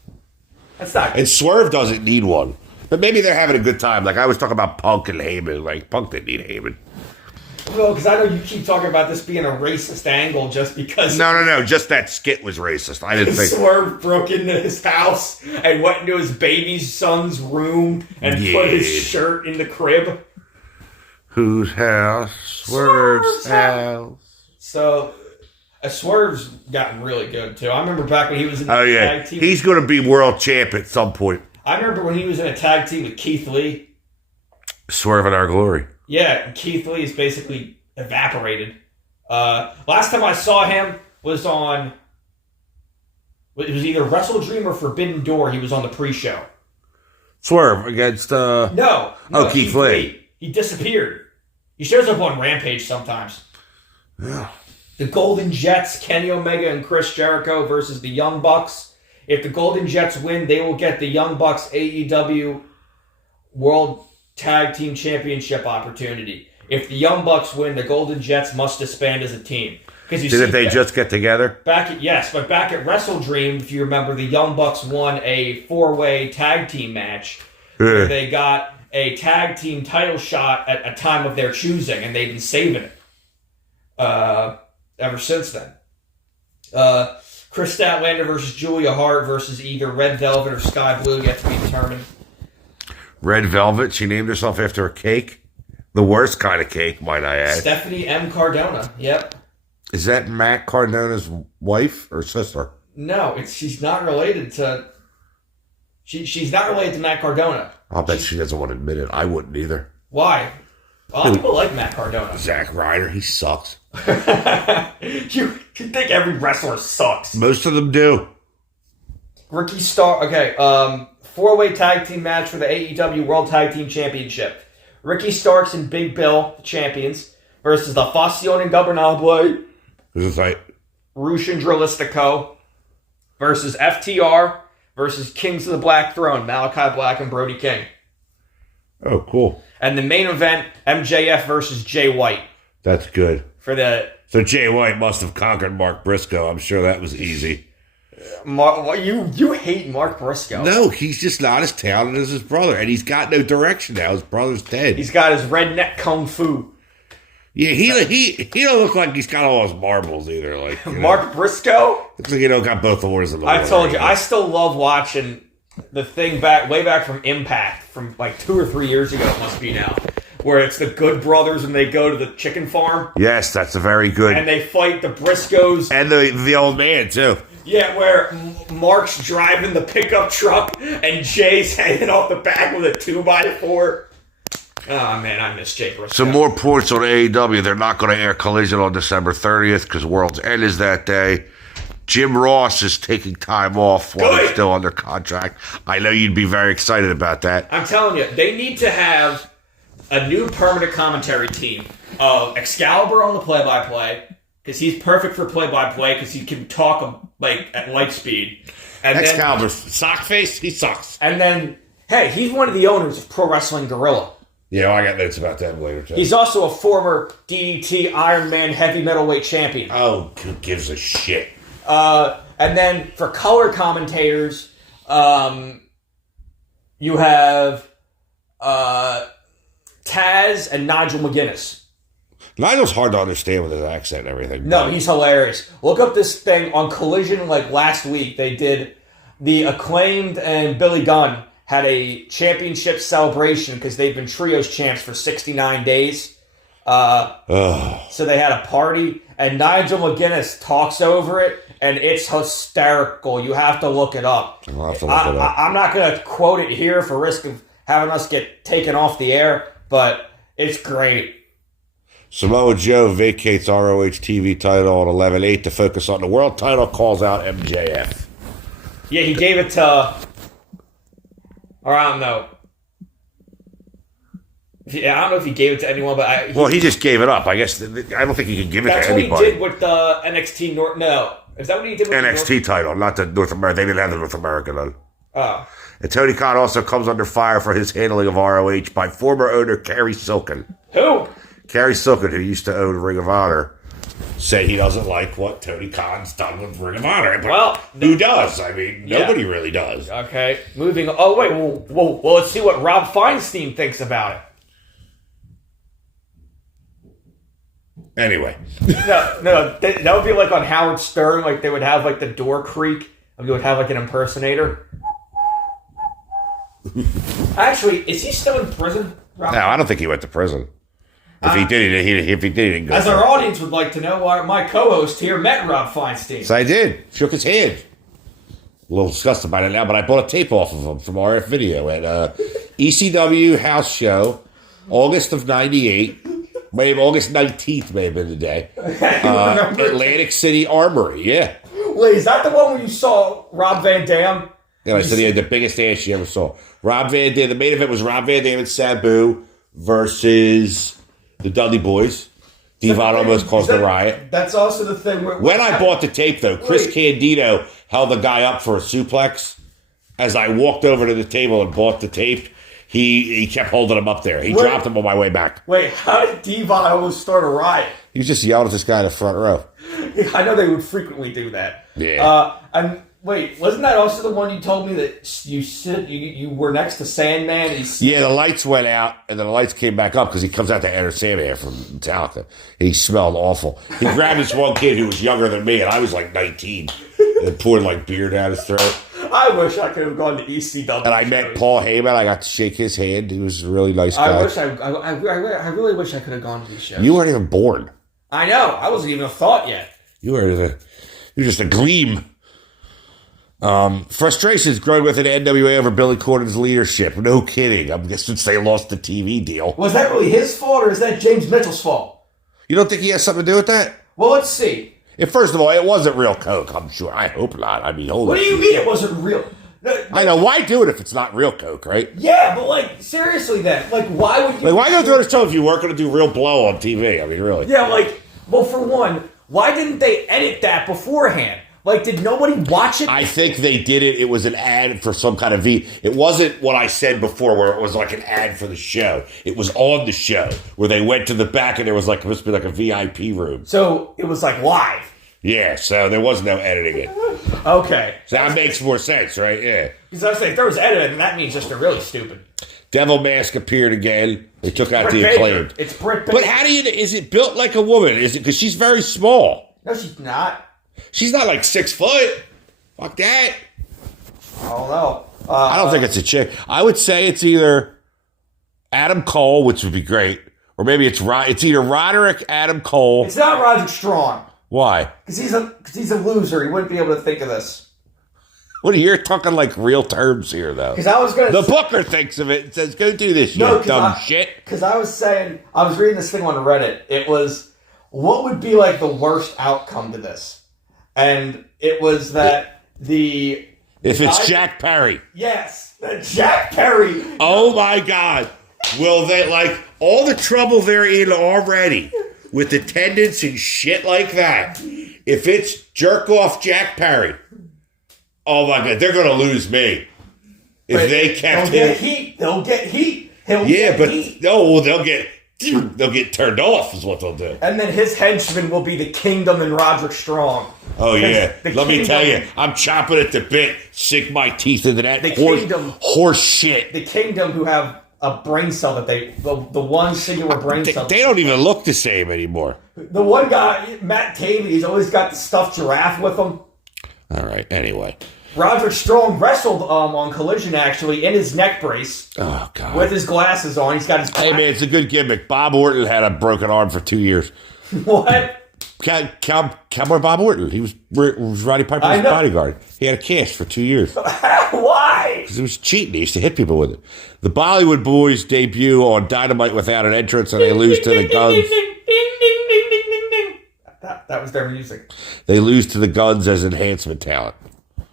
That's not good. And Swerve doesn't need one. But maybe they're having a good time. Like, I was talking about Punk and Heyman. Like, Punk didn't need Heyman. Well, because I know you keep talking about this being a racist angle just because... No. Just that skit was racist. I didn't think... Swerve broke into his house and went into his baby's son's room and put his shirt in the crib. Whose house? Swerve's house. So, Swerve's gotten really good, too. I remember back when he was in the tag team. He's going to be world champ at some point. I remember when he was in a tag team with Keith Lee. Swerve in our glory. Yeah, Keith Lee is basically evaporated. Last time I saw him was on It was either Wrestle Dream or Forbidden Door. He was on the pre-show. Swerve against No, Keith Lee. He disappeared. He shows up on Rampage sometimes. Yeah. The Golden Jets, Kenny Omega and Chris Jericho versus the Young Bucks. If the Golden Jets win, they will get the Young Bucks AEW World Tag Team Championship opportunity. If the Young Bucks win, the Golden Jets must disband as a team. Didn't they just get together? Back at Wrestle Dream, if you remember, the Young Bucks won a 4-way tag team match where they got a tag team title shot at a time of their choosing, and they've been saving it ever since then. Chris Statlander versus Julia Hart versus either Red Velvet or Sky Blue, yet to be determined. Red Velvet, she named herself after a cake. The worst kind of cake, might I add. Stephanie M. Cardona, yep. Is that Matt Cardona's wife or sister? No, she's not related to... She's not related to Matt Cardona. I'll bet she doesn't want to admit it. I wouldn't either. Why? A lot of people like Matt Cardona. Zack Ryder, he sucks. You think every wrestler sucks. Most of them do. Ricky Starr... Okay, 4-way tag team match for the AEW World Tag Team Championship. Ricky Starks and Big Bill, the champions, versus the Fascion Ingobernable, This is like Rush and Drilistico, versus FTR, versus Kings of the Black Throne, Malachi Black and Brody King. Oh, cool. And the main event, MJF versus Jay White. That's good. So Jay White must have conquered Mark Briscoe. I'm sure that was easy. You hate Mark Briscoe. No, he's just not as talented as his brother, and he's got no direction now. His brother's dead. He's got his redneck kung fu. Yeah, he don't look like he's got all his marbles either. Like Mark Briscoe? Looks like he don't got both the orders in the I world. told you, I still love watching the thing way back from Impact, from like 2 or 3 years ago, it must be now, where it's the Good Brothers and they go to the chicken farm. Yes, that's a very good. And they fight the Briscoes. And the old man, too. Yeah, where Mark's driving the pickup truck and Jay's hanging off the back with a 2x4. Oh, man, I miss Jay Briscoe. Some more reports on AEW. They're not going to air Collision on December 30th because World's End is that day. Jim Ross is taking time off while he's still under contract. I know you'd be very excited about that. I'm telling you, they need to have a new permanent commentary team of Excalibur on the play-by-play, because he's perfect for play-by-play because he can talk like at light speed. And Excalibur, sock face, he sucks. And then, hey, he's one of the owners of Pro Wrestling Guerrilla. Yeah, I got notes about that later, too. He's also a former DDT Iron Man heavy metalweight champion. Oh, who gives a shit? And then for color commentators, you have Taz and Nigel McGuinness. Nigel's hard to understand with his accent and everything. No, he's hilarious. Look up this thing on Collision like last week. They did the Acclaimed and Billy Gunn had a championship celebration because they've been trios champs for 69 days. So they had a party, and Nigel McGuinness talks over it, and it's hysterical. You have to look it up. I'll have to look it up. I'm not going to quote it here for risk of having us get taken off the air, but it's great. Samoa Joe vacates ROH TV title on 11/8 to focus on the world title, calls out MJF. Yeah, he gave it to... Or I don't know. Yeah, I don't know if he gave it to anyone, but he just gave it up. I guess I don't think he can give it to anybody. That's what he did with the NXT North. No, is that what he did with NXT the title, not the North America. They didn't have the North America though. Oh. And Tony Khan also comes under fire for his handling of ROH by former owner Kerry Silken. Who? Kerry Silken, who used to own Ring of Honor, said he doesn't like what Tony Khan's done with Ring of Honor. But well, who does? I mean, nobody really does. Okay, moving on. Oh, wait, well, let's see what Rob Feinstein thinks about it. Anyway. No, that would be like on Howard Stern, like they would have like the door creak, and they would have like an impersonator. Actually, is he still in prison? No, I don't think he went to prison. If he did, he didn't go. As our audience would like to know, why my co-host here met Rob Feinstein. So I did. Shook his hand. A little disgusted by it now, but I bought a tape off of him from RF Video at ECW House Show, August of '98. Maybe August 19th may have been the day. Atlantic City Armory, yeah. Wait, is that the one where you saw Rob Van Dam? And I said he had the biggest ass you ever saw. Rob Van Dam. The main event was Rob Van Dam and Sabu versus the Dudley Boys. Devon almost caused a riot. That's also the thing. When I bought the tape, though, Chris Candido held the guy up for a suplex. As I walked over to the table and bought the tape, he kept holding him up there. He dropped him on my way back. Wait, how did Devon almost start a riot? He was just yelling at this guy in the front row. I know they would frequently do that. Yeah. And wait, wasn't that also the one you told me that you were next to Sandman? Yeah, the lights went out, and then the lights came back up because he comes out to Enter Sandman from Metallica. And he smelled awful. He grabbed this one kid who was younger than me, and I was like 19, and poured like beer down his throat. I wish I could have gone to ECW. And I met Paul Heyman. I got to shake his hand. He was a really nice guy. I really wish I could have gone to these shows. You weren't even born. I know. I wasn't even a thought yet. You were just a gleam. Frustrations growing with an NWA over Billy Corgan's leadership. No kidding. I'm guessing since they lost the TV deal. Was that really his fault, or is that James Mitchell's fault? You don't think he has something to do with that? Well, let's see. First of all, it wasn't real coke, I'm sure. I hope not. I mean, hold on. What do you mean it wasn't real? I know. Why do it if it's not real coke, right? Yeah, but like, seriously then. Like, why would you... Like, why go through the show if you weren't going to do real blow on TV? I mean, really. Yeah, like, well, for one, why didn't they edit that beforehand? Like, did nobody watch it? I think they did it. It was an ad for some kind of V. It wasn't what I said before where it was like an ad for the show. It was on the show where they went to the back and there was like supposed to be like a VIP room. So it was like live. Yeah, so there was no editing it. Okay. So that makes more sense, right? Yeah. Because I was saying, if there was editing, that means just they're really stupid. Devil Mask appeared again. They took out the Baker. Acclaimed. It's Britt Baker. But how do you... Is it built like a woman? Is it... Because she's very small. No, she's not. She's not like 6 foot. Fuck that. I don't know. I don't think it's a chick. I would say it's either Adam Cole, which would be great, or maybe it's either Roderick, Adam Cole. It's not Roderick Strong. Why? Because he's a loser. He wouldn't be able to think of this. What are you talking like real terms here, though? Because I was going to... The booker thinks of it and says, go do this, you dumb shit. Because I was saying... I was reading this thing on Reddit. It was, what would be like the worst outcome to this? And it was that the... If it's Jack Perry. Yes. Jack Perry. Oh, my God. Will they, like, all the trouble they're in already with attendance and shit like that, if it's jerk-off Jack Perry, oh, my God, they're going to lose me. If they kept him. They'll get heat. He'll get but heat. No, they'll get turned off is what they'll do. And then his henchmen will be the Kingdom and Roderick Strong. Oh, yeah. Let me tell you, I'm chopping at the bit, sink my teeth into that horse shit. The Kingdom who have a brain cell that the one singular brain cell. They don't even look the same anymore. The one guy, Matt Taven, he's always got the stuffed giraffe with him. All right, anyway. Roderick Strong wrestled on Collision, actually, in his neck brace. Oh, God. With his glasses on. He's got his... Hey, man, it's a good gimmick. Bob Orton had a broken arm for 2 years. What? Cowboy Bob Orton. He was Roddy Piper's bodyguard. He had a cast for 2 years. Why? Because he was cheating. He used to hit people with it. The Bollywood Boys debut on Dynamite without an entrance, and they lose to the Guns. That was their music. They lose to the Guns as enhancement talent.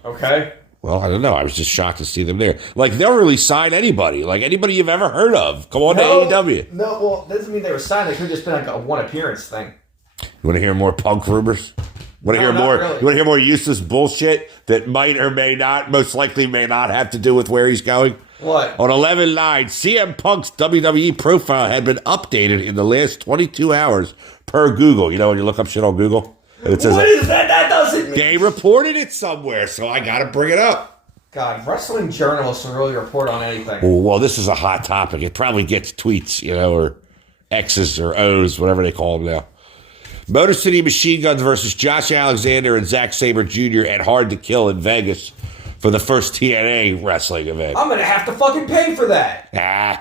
Okay. Well, I don't know. I was just shocked to see them there. Like, they'll really sign anybody. Like, anybody you've ever heard of. Come on to AEW. No, well, that doesn't mean they were signed. They could have just been like a one appearance thing. You want to hear more punk rumors? Want to hear more? Really. You want to hear more useless bullshit that might or may not, most likely may not have to do with where he's going? What? On 11/9, CM Punk's WWE profile had been updated in the last 22 hours per Google. You know when you look up shit on Google? And it says, what is that? That doesn't mean... They reported it somewhere, so I got to bring it up. God, wrestling journalists don't really report on anything. Well, this is a hot topic. It probably gets tweets, or X's or O's, whatever they call them now. Motor City Machine Guns versus Josh Alexander and Zack Sabre Jr. at Hard to Kill in Vegas for the first TNA wrestling event. I'm going to have to fucking pay for that. I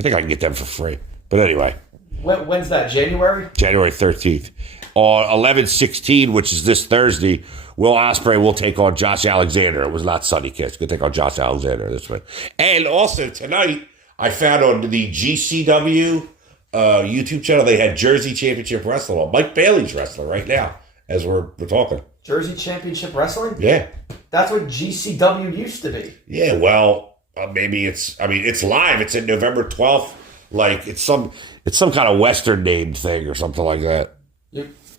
think I can get them for free. But anyway. When's that, January? January 13th. On 11/16, which is this Thursday, Will Ospreay will take on Josh Alexander. It was not Sonny Kiss. Going to take on Josh Alexander this one. And also tonight, I found on the GCW YouTube channel, they had Jersey Championship Wrestling on. Mike Bailey's wrestling right now. as we're talking. Jersey Championship Wrestling? Yeah. That's what GCW used to be. Yeah, well, maybe it's live. It's in November 12th. Like, it's some kind of Western named thing or something like that.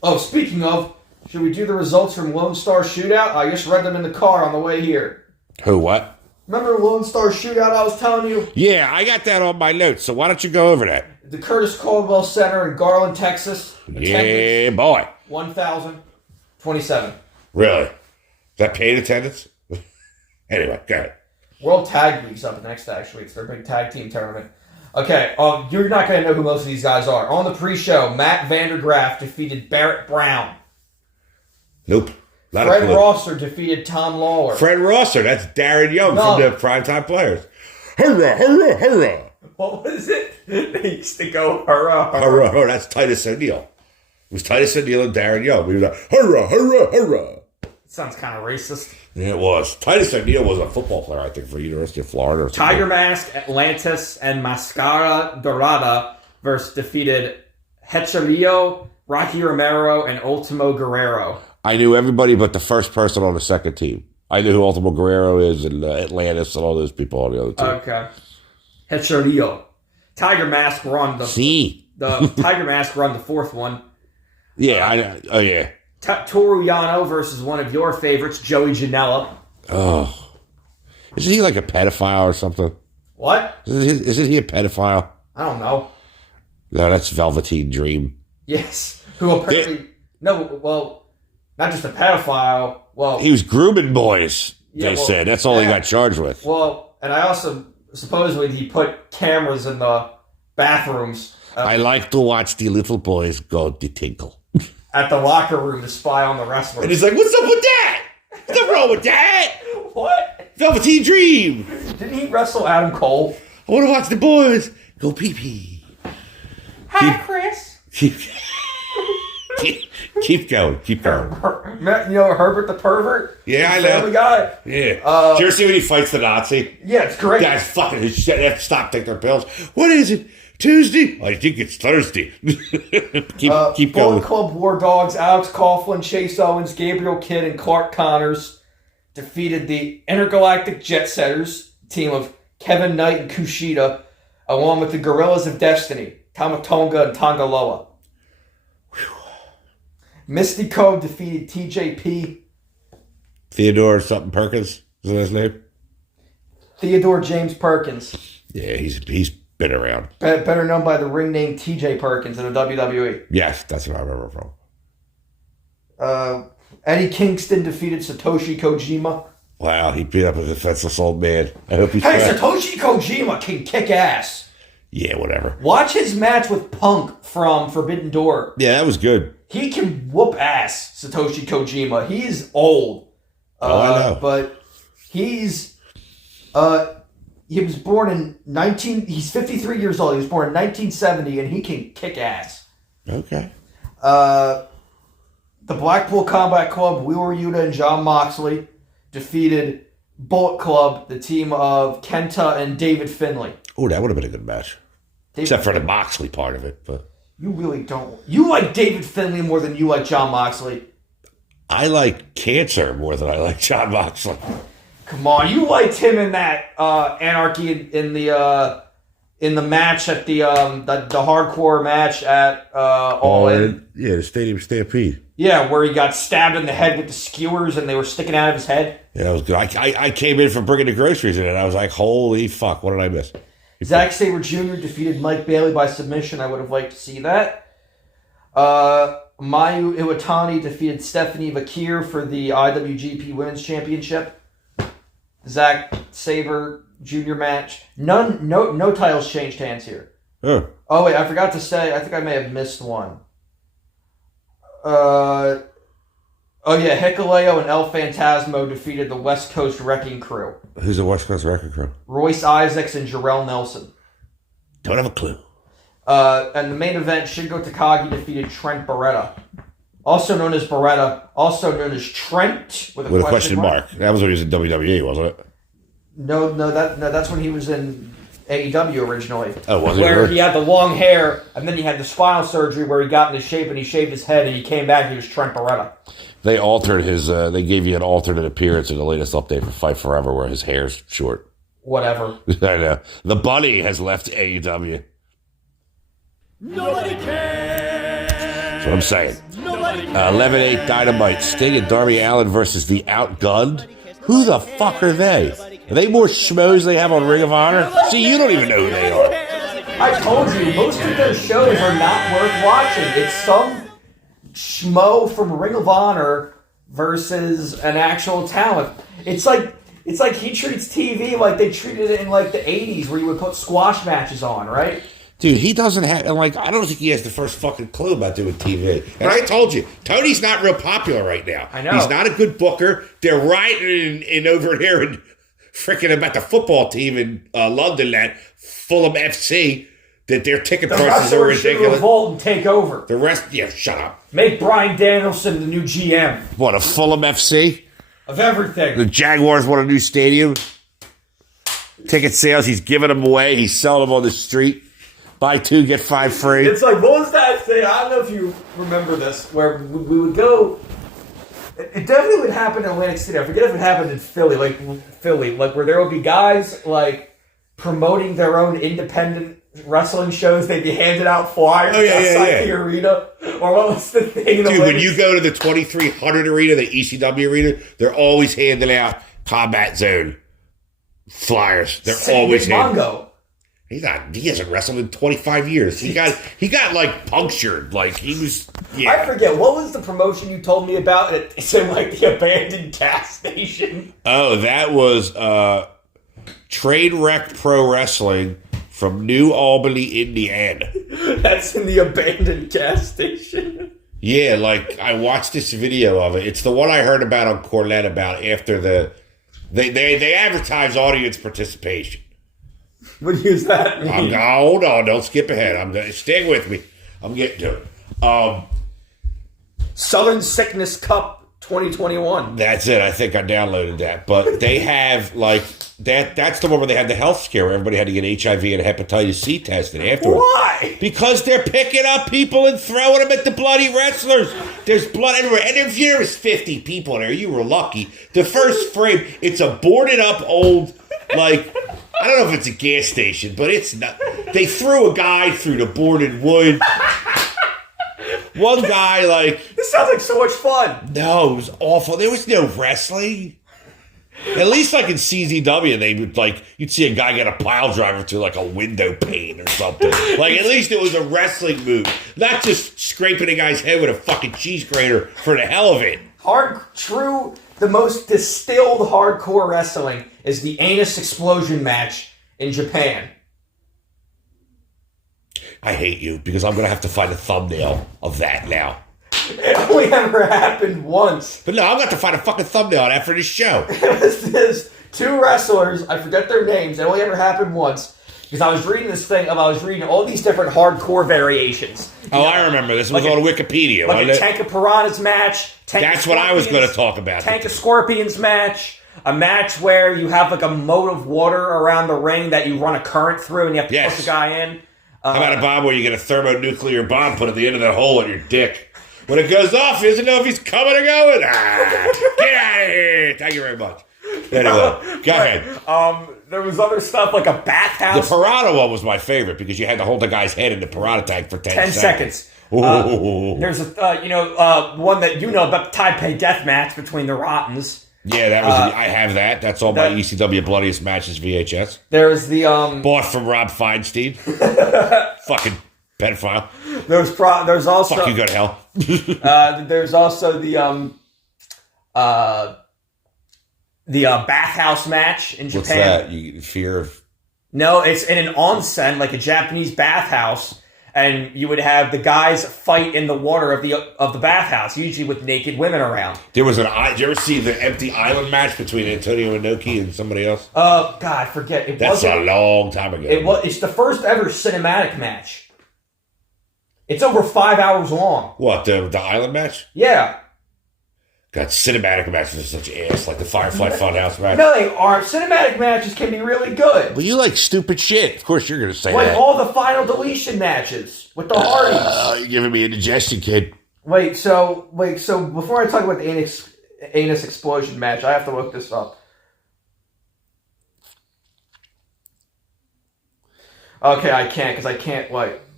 Oh, speaking of, should we do the results from Lone Star Shootout? I just read them in the car on the way here. Who, what? Remember Lone Star Shootout I was telling you? Yeah, I got that on my notes, so why don't you go over that? The Curtis Caldwell Center in Garland, Texas. Yeah, boy. 1,027. Really? Is that paid attendance? Anyway, go ahead. World Tag League's up next, actually. It's their big tag team tournament. Okay, you're not going to know who most of these guys are. On the pre-show, Matt Vandergraaf defeated Barrett Brown. Nope. Fred Rosser defeated Tom Lawler. Fred Rosser, that's Darren Young from the Primetime Players. Hurrah, hurrah, hurrah. What was it? They used to go, hurrah, hurrah. Hurrah, hurrah. That's Titus O'Neil. It was Titus O'Neil and Darren Young. We were like, hurrah, hurrah, hurrah. Sounds kind of racist. Yeah, it was. Titus O'Neil was a football player, I think, for University of Florida or something. Tiger Mask, Atlantis, and Mascara Dorada versus defeated Hechelio, Rocky Romero, and Ultimo Guerrero. I knew everybody but the first person on the second team. I knew who Ultimo Guerrero is and Atlantis and all those people on the other team. Okay. Hechelio. Tiger Mask won the Tiger Mask won the fourth one. Yeah, oh yeah. Toru Yano versus one of your favorites, Joey Janela. Oh. Isn't he like a pedophile or something? What? Isn't he a pedophile? I don't know. No, that's Velveteen Dream. Yes. Who apparently... not just a pedophile. Well... He was grooming boys, they said. That's all he got charged with. Well, and I also... Supposedly he put cameras in the bathrooms. I like to watch the little boys go to tinkle. At the locker room to spy on the wrestlers. And he's like, what's up with that? What's wrong with that? What? Velveteen Dream. Didn't he wrestle Adam Cole? I want to watch the boys go pee-pee. Hi, Chris. Keep going. Keep going. You know Herbert the Pervert? Yeah, I know. Family Guy? Yeah. Did you ever see when he fights the Nazi? Yeah, it's great. Guys fucking his shit. They have to stop taking their pills. What is it? Tuesday? I think it's Thursday. keep going. Bullet Club War Dogs, Alex Coughlin, Chase Owens, Gabriel Kidd, and Clark Connors defeated the Intergalactic Jet Setters, team of Kevin Knight and Kushida, along with the Gorillas of Destiny, Tamatonga and Tongaloa. Misty Code defeated TJP. Theodore something Perkins is that his name? Theodore James Perkins. Yeah, he's been around. Better known by the ring name TJ Perkins in the WWE. Yes, that's what I remember from. Eddie Kingston defeated Satoshi Kojima. Wow, he beat up a defenseless old man. I hope he's Satoshi Kojima can kick ass. Yeah, whatever. Watch his match with Punk from Forbidden Door. Yeah, that was good. He can whoop ass, Satoshi Kojima. He's old. I know. But he's... he was born in he's 53 years old. He was born in 1970, and he can kick ass. Okay. The Blackpool Combat Club, Wheeler Yuta and John Moxley defeated Bullet Club, the team of Kenta and David Finlay. Oh, that would have been a good match. Except for the Moxley part of it. But you really don't. You like David Finlay more than you like John Moxley. I like Cancer more than I like John Moxley. Come on, you liked him in that Anarchy in the match at the hardcore match at All In. Yeah, the Stadium Stampede. Yeah, where he got stabbed in the head with the skewers and they were sticking out of his head. Yeah, that was good. I came in from bringing the groceries in and I was like, holy fuck, what did I miss? Zack Sabre Jr. defeated Mike Bailey by submission. I would have liked to see that. Mayu Iwatani defeated Stephanie Vakir for the IWGP Women's Championship. Zack Sabre Jr. match. No titles changed hands here. Huh. Oh wait, I forgot to say. I think I may have missed one. Hikuleo and El Phantasmo defeated the West Coast Wrecking Crew. Who's the West Coast Wrecking Crew? Royce Isaacs and Jarrell Nelson. Don't have a clue. And the main event, Shingo Takagi defeated Trent Beretta. Also known as Beretta, also known as Trent with a question mark. That was when he was in WWE, wasn't it? No, that's when he was in AEW originally. Oh, was it? Where really? he had the long hair, and then he had the spinal surgery where he got into shape and he shaved his head, and he came back and he was Trent Beretta. They altered his. They gave you an alternate appearance in the latest update for Fight Forever, where his hair's short. Whatever. I know. The Bunny has left AEW. Nobody cares. That's what I'm saying. Nobody 11-8 Dynamite. Sting and Darby Allin versus the Outgunned. Who the fuck are they? Are they more schmoes they have on Ring of Honor? See, you don't even know who they are. I told you, most of their shows are not worth watching. It's some schmo from Ring of Honor versus an actual talent. It's like he treats TV like they treated it in like the 80s where you would put squash matches on, right? Dude, he doesn't have, like, I don't think he has the first fucking clue about doing TV. And I told you, Tony's not real popular right now. I know. He's not a good booker. They're rioting in over here and freaking about the football team in London, that Fulham FC, that their ticket prices are wrestlers should ridiculous. revolt and take over. The rest, yeah, shut up. Make Bryan Danielson the new GM What, a Fulham FC? of everything. The Jaguars want a new stadium. Ticket sales, he's giving them away. He's selling them on the street. Buy 2, get 5 free. It's like, what was that thing? I don't know if you remember this, where we would go. It definitely would happen in Atlantic City. I forget if it happened in Philly, like where there would be guys like promoting their own independent wrestling shows. They'd be handing out flyers outside the arena. Or what was the thing? Dude, when you go to the 2300 arena, the ECW arena, they're always handing out Combat Zone flyers. They're always handing. Mongo. He hasn't wrestled in 25 years. He got like punctured. Like he was. Yeah. I forget, what was the promotion you told me about? It's in like the abandoned gas station. Oh, that was Trainwreck Pro Wrestling from New Albany, Indiana. That's in the abandoned gas station. Yeah, like I watched this video of it. It's the one I heard about on Cornette about after they advertise audience participation. What does that mean? Hold on, don't skip ahead. Stay with me. I'm getting to it. Southern Sickness Cup 2021. That's it. I think I downloaded that. But they have like that's the one where they had the health scare where everybody had to get HIV and hepatitis C tested afterwards. Why? Because they're picking up people and throwing them at the bloody wrestlers. There's blood everywhere. And if there's 50 people there, you were lucky. The first frame, it's a boarded up old, like, I don't know if it's a gas station, but it's not. They threw a guy through the boarded wood. One guy, like... This sounds like so much fun. No, it was awful. There was no wrestling. At least like in CZW, they would like, you'd see a guy get a pile driver through like a window pane or something. Like at least it was a wrestling move. Not just scraping a guy's head with a fucking cheese grater for the hell of it. The most distilled hardcore wrestling is the anus explosion match in Japan. I hate you because I'm going to have to find a thumbnail of that now. It only ever happened once. But no, I'm going to have to find a fucking thumbnail of that for this show. It was this 2 wrestlers, I forget their names, it only ever happened once. Because I was reading this thing, I was reading all these different hardcore variations. I remember. This was like on Wikipedia. Like a Tank of Piranhas match. That's what I was going to talk about. Tank of Scorpions match. A match where you have like a moat of water around the ring that you run a current through and you have to push the guy in. How about a bomb where you get a thermonuclear bomb put at the end of that hole in your dick? When it goes off, he doesn't know if he's coming or going. Get out of here. Thank you very much. Anyway, go ahead. There was other stuff like a bathhouse. The piranha one was my favorite because you had to hold the guy's head in the piranha tank for 10 seconds. There's one that you know about, the Taipei death match between the Rottens. Yeah, that was. I have that. That's all my ECW Bloodiest Matches VHS. There's the bought from Rob Feinstein. Fucking pedophile. There's also fuck you, go to hell. There's also the bathhouse match in Japan. What's that? You fear of? No, it's in an onsen, like a Japanese bathhouse, and you would have the guys fight in the water of the bathhouse, usually with naked women around. There was did you ever see the empty island match between Antonio Inoki and somebody else? God, I forget. That's a long time ago. It's the first ever cinematic match. It's over 5 hours long. What, the island match? Yeah. God, cinematic matches are such ass, like the Firefly Funhouse match. No, they aren't. Cinematic matches can be really good. But you like stupid shit. Of course you're going to say like that. all the final deletion matches with the Hardys. You're giving me a indigestion, kid. Wait, so before I talk about the anus explosion match, I have to look this up. Okay, I can't, because I can't,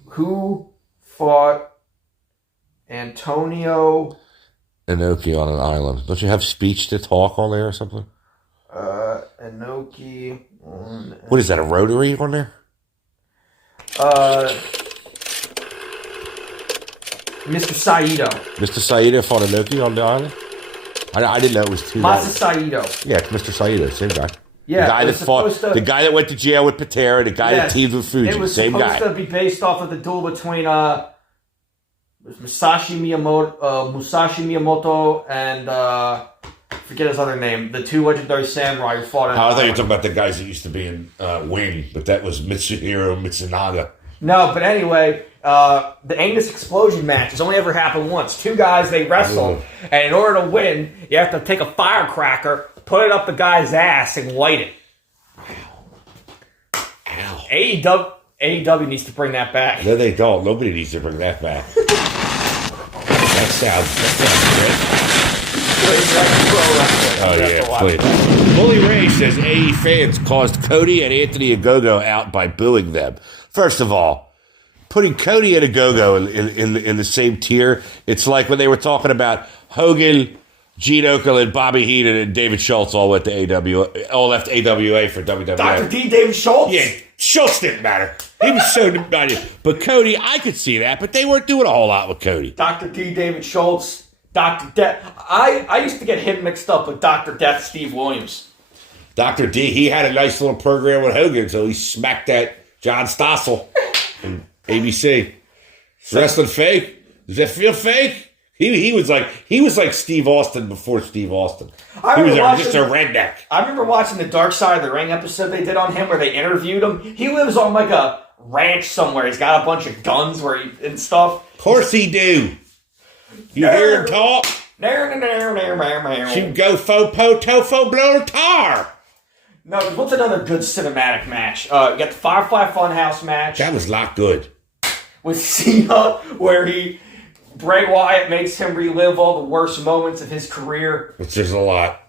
who fought Antonio Inoki on an island. Don't you have speech to talk on there or something? Inoki on... What is that, a rotary on there? Mr. Saito. Mr. Saito fought Inoki on the island? I didn't know it was two Masa guys. Saito. Yeah, it's Mr. Saito, same guy. Yeah, the guy that fought, the guy that went to jail with Patera, the guy that teamed with Fuji, it was same guy. supposed to be based off of the duel between Musashi Miyamoto and forget his other name, the two legendary samurai who fought. I thought you were talking about the guys that used to be in Wing, but that was Mitsuhiro Mitsunaga. No, but anyway, the anus explosion match has only ever happened once. Two guys, they wrestle, and in order to win, you have to take a firecracker, put it up the guy's ass, and light it. Ow. AEW needs to bring that back. No, they don't. Nobody needs to bring that back. that sounds good. Oh, yeah, please. Bully Ray says AE fans caused Cody and Anthony Ogogo out by booing them. First of all, putting Cody and Ogogo in the same tier, it's like when they were talking about Hogan, Gene Okerlund, and Bobby Heenan, and David Schultz all went to all left AWA for WWE. Dr. D. David Schultz? Yeah, Schultz didn't matter. He was so divided. But Cody, I could see that, but they weren't doing a whole lot with Cody. Dr. D. David Schultz, Dr. Death. I used to get him mixed up with Dr. Death Steve Williams. Dr. D, he had a nice little program with Hogan, so he smacked that John Stossel from ABC. Wrestling fake? Does that feel fake? He was like Steve Austin before Steve Austin. He was just a redneck. I remember watching the Dark Side of the Ring episode they did on him where they interviewed him. He lives on like a ranch somewhere. He's got a bunch of guns and stuff. Of course he do. You hear him talk? She go fo po tofo blow tar. No, what's another good cinematic match? You got the Firefly Funhouse match. That was not good. With Cena, where Bray Wyatt makes him relive all the worst moments of his career. Which is a lot.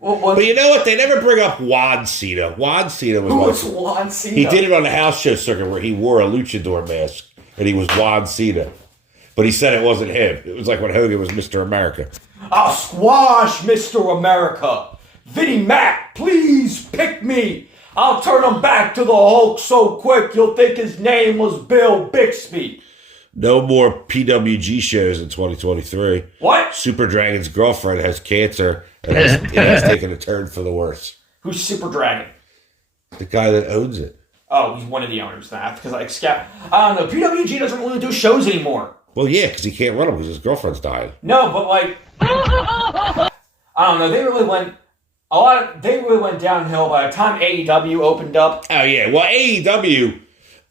But you know what? They never bring up Juan Cena. Juan Cena was... Who was Juan Cena? He did it on the house show circuit where he wore a luchador mask. And he was Juan Cena. But he said it wasn't him. It was like when Hogan was Mr. America. I'll squash Mr. America. Vinnie Mac, please pick me. I'll turn him back to the Hulk so quick you'll think his name was Bill Bixby. No more PWG shows in 2023. What? Super Dragon's girlfriend has cancer and has taken a turn for the worse. Who's Super Dragon? The guy that owns it. Oh, he's one of the owners. Because I don't know. PWG doesn't really do shows anymore. Well, yeah, because he can't run them because his girlfriend's dying. No, but I don't know. They really went downhill by the time AEW opened up. Oh yeah, well AEW.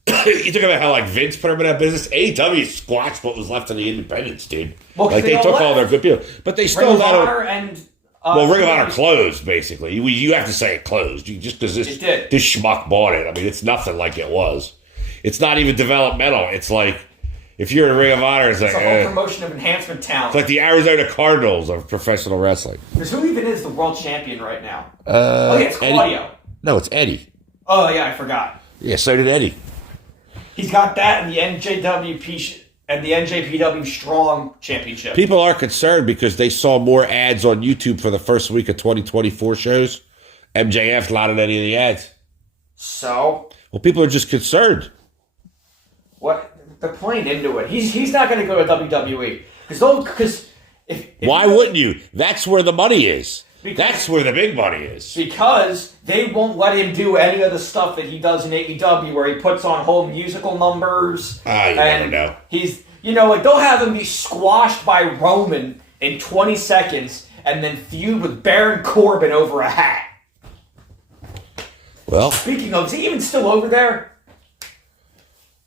You talk about how like Vince put him in that business. AEW squashed what was left of the independents, dude. Well, like they took all their good people, but they still Ring of Honor and Ring of Honor closed basically. You have to say it closed, just because this schmuck bought it. I mean, it's nothing like it was. It's not even developmental. It's like if you're in Ring of Honor, it's like a whole promotion of enhancement talent. It's like the Arizona Cardinals of professional wrestling. Because who even is the world champion right now? It's Claudio. Eddie. No, it's Eddie. Oh yeah, I forgot. Yeah, so did Eddie. He's got that and the NJPW Strong Championship. People are concerned because they saw more ads on YouTube for the first week of 2024 shows. MJF not in any of the ads. So? Well, people are just concerned. What? They're playing into it. He's not going to go to WWE. Because why wouldn't you? That's where the money is. That's where the big money is. Because they won't let him do any of the stuff that he does in AEW where he puts on whole musical numbers. You never know. They'll have him be squashed by Roman in 20 seconds and then feud with Baron Corbin over a hat. Well. Speaking of, is he even still over there?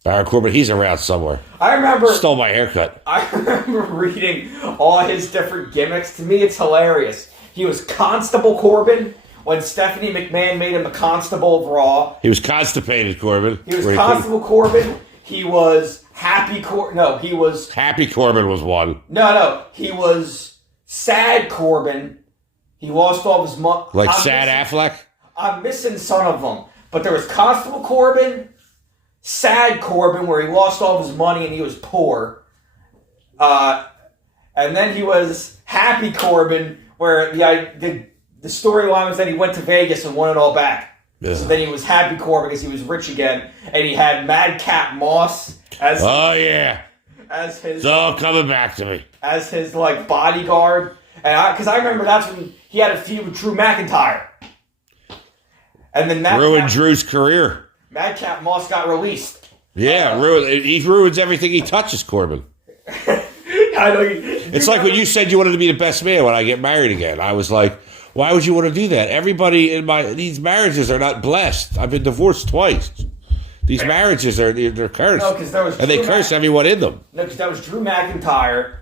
Baron Corbin, he's around somewhere. I remember... Stole my haircut. I remember reading all his different gimmicks. To me, it's hilarious. He was Constable Corbin when Stephanie McMahon made him the Constable of Raw. He was constipated, Corbin. He was Constable Corbin. He was Happy Corbin. No, he was... Happy Corbin was one. No. He was Sad Corbin. He lost all of his money. Like Sad Affleck? I'm missing some of them. But there was Constable Corbin, Sad Corbin, where he lost all of his money and he was poor. And then he was Happy Corbin, where the storyline was that he went to Vegas and won it all back. Yeah. So then he was Happy Corbin because he was rich again. And he had Madcap Moss as... Oh, yeah. As his... It's all coming back to me. As his, bodyguard. And because I remember that's when he had a feud with Drew McIntyre. And then ruined Drew's career. Madcap Moss got released. Yeah, he ruins everything he touches, Corbin. I know. It's like when you said you wanted to be the best man when I get married again. I was like, why would you want to do that? Everybody in these marriages are not blessed. I've been divorced twice. These marriages they're cursed. No, because there was and they curse everyone in them. No, because that was Drew McIntyre.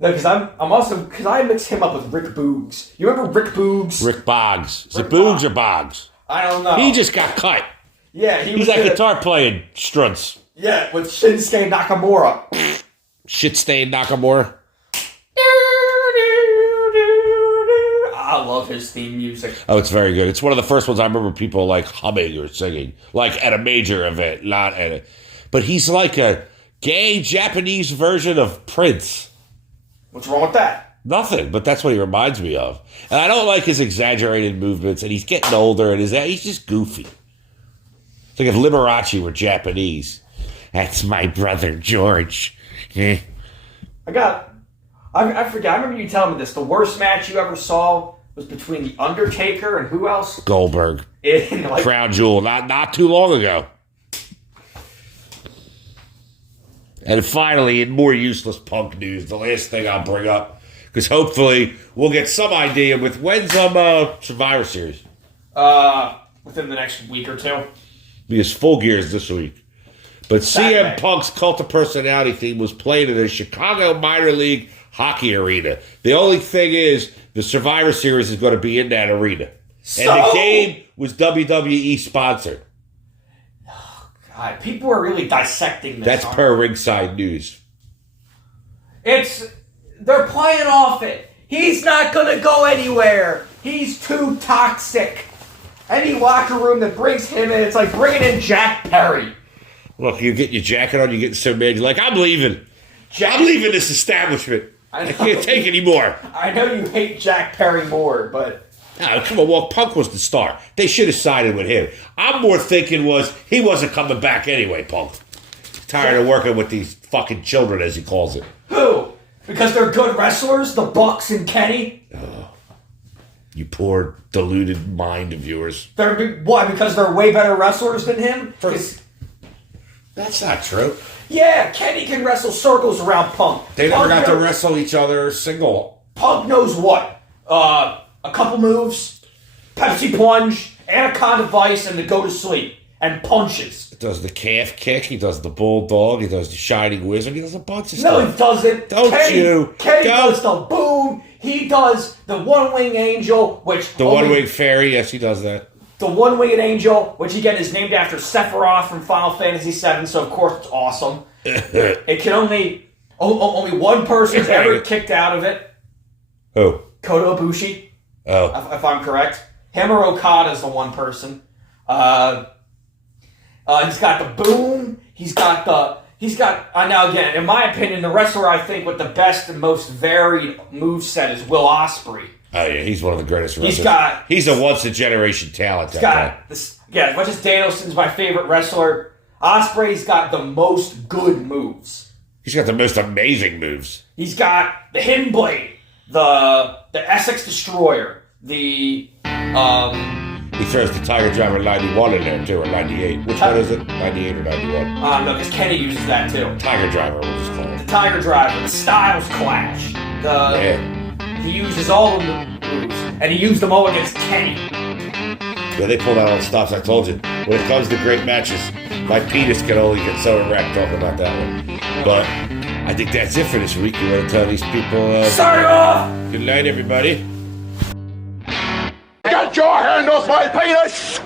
No, because I mix him up with Rick Boogs. You remember Rick Boogs? Rick Boggs. Is it Boogs or Boggs? I don't know. He just got cut. Yeah, he's that guitar playing strunts. Yeah, with Shinsuke Nakamura. Shit-stained Nakamura. I love his theme music. Oh, it's very good. It's one of the first ones I remember people humming or singing, at a major event, not at a. But he's like a gay Japanese version of Prince. What's wrong with that? Nothing, but that's what he reminds me of. And I don't like his exaggerated movements, and he's getting older, and he's just goofy. It's like if Liberace were Japanese. That's my brother, George. I forget. I remember you telling me this. The worst match you ever saw was between The Undertaker and who else? Goldberg. Crown Jewel, not too long ago. And finally, in more useless Punk news, the last thing I'll bring up, because hopefully we'll get some idea with when's Survivor Series. Within the next week or two. Because Full Gear is this week. But CM Punk's Cult of Personality theme was played in the Chicago Minor League Hockey Arena. The only thing is, the Survivor Series is going to be in that arena. And the game was WWE sponsored. Oh, God. People are really dissecting this. That's per Ringside News. They're playing off it. He's not going to go anywhere. He's too toxic. Any locker room that brings him in, it's like bringing in Jack Perry. Look, you get your jacket on, you're getting so mad, you're like, I'm leaving. I'm leaving this establishment. I can't take it anymore. I know you hate Jack Perry more, but... Oh, come on, well, Punk was the star. They should have sided with him. I'm more thinking he wasn't coming back anyway, Punk. Tired of working with these fucking children, as he calls it. Who? Because they're good wrestlers? The Bucks and Kenny? Oh, you poor, deluded mind of yours. Why? Because they're way better wrestlers than him? That's not true. Yeah, Kenny can wrestle circles around Punk. They never got to wrestle each other single. Punk knows what? A couple moves, Pepsi plunge, Anaconda Vice, and the go to sleep. And punches. He does the calf kick, he does the bulldog, he does the shining wizard, he does a bunch of stuff. No, he doesn't. Kenny does the boom. He does the one-wing angel, which... The one-wing fairy, yes, he does that. The one-winged angel, which again is named after Sephiroth from Final Fantasy VII, so of course it's awesome. It can only one person's ever kicked out of it. Who? Kota Ibushi. Oh. If I'm correct. Him or Okada's the one person. He's got the boom. Now again, in my opinion, the wrestler I think with the best and most varied moveset is Will Ospreay. Oh yeah, he's one of the greatest wrestlers. He's a once-in-a-generation talent. As much as Danielson's my favorite wrestler, Ospreay's got the most good moves. He's got the most amazing moves. He's got the Hidden Blade, the Essex Destroyer, He throws the Tiger Driver 91 in there too, or 98. Which one is it? 98 or 91? No, because Kenny uses that too. Tiger Driver, we'll just call it. The Tiger Driver, the Styles Clash. He uses all of the moves, and he used them all against Kenny. Yeah, they pulled out all the stops. I told you. When it comes to great matches, My penis can only get so erect talking about that one. But I think that's it for this week. You want to tell these people? Sign off! Good night, everybody. Get your hand off my penis!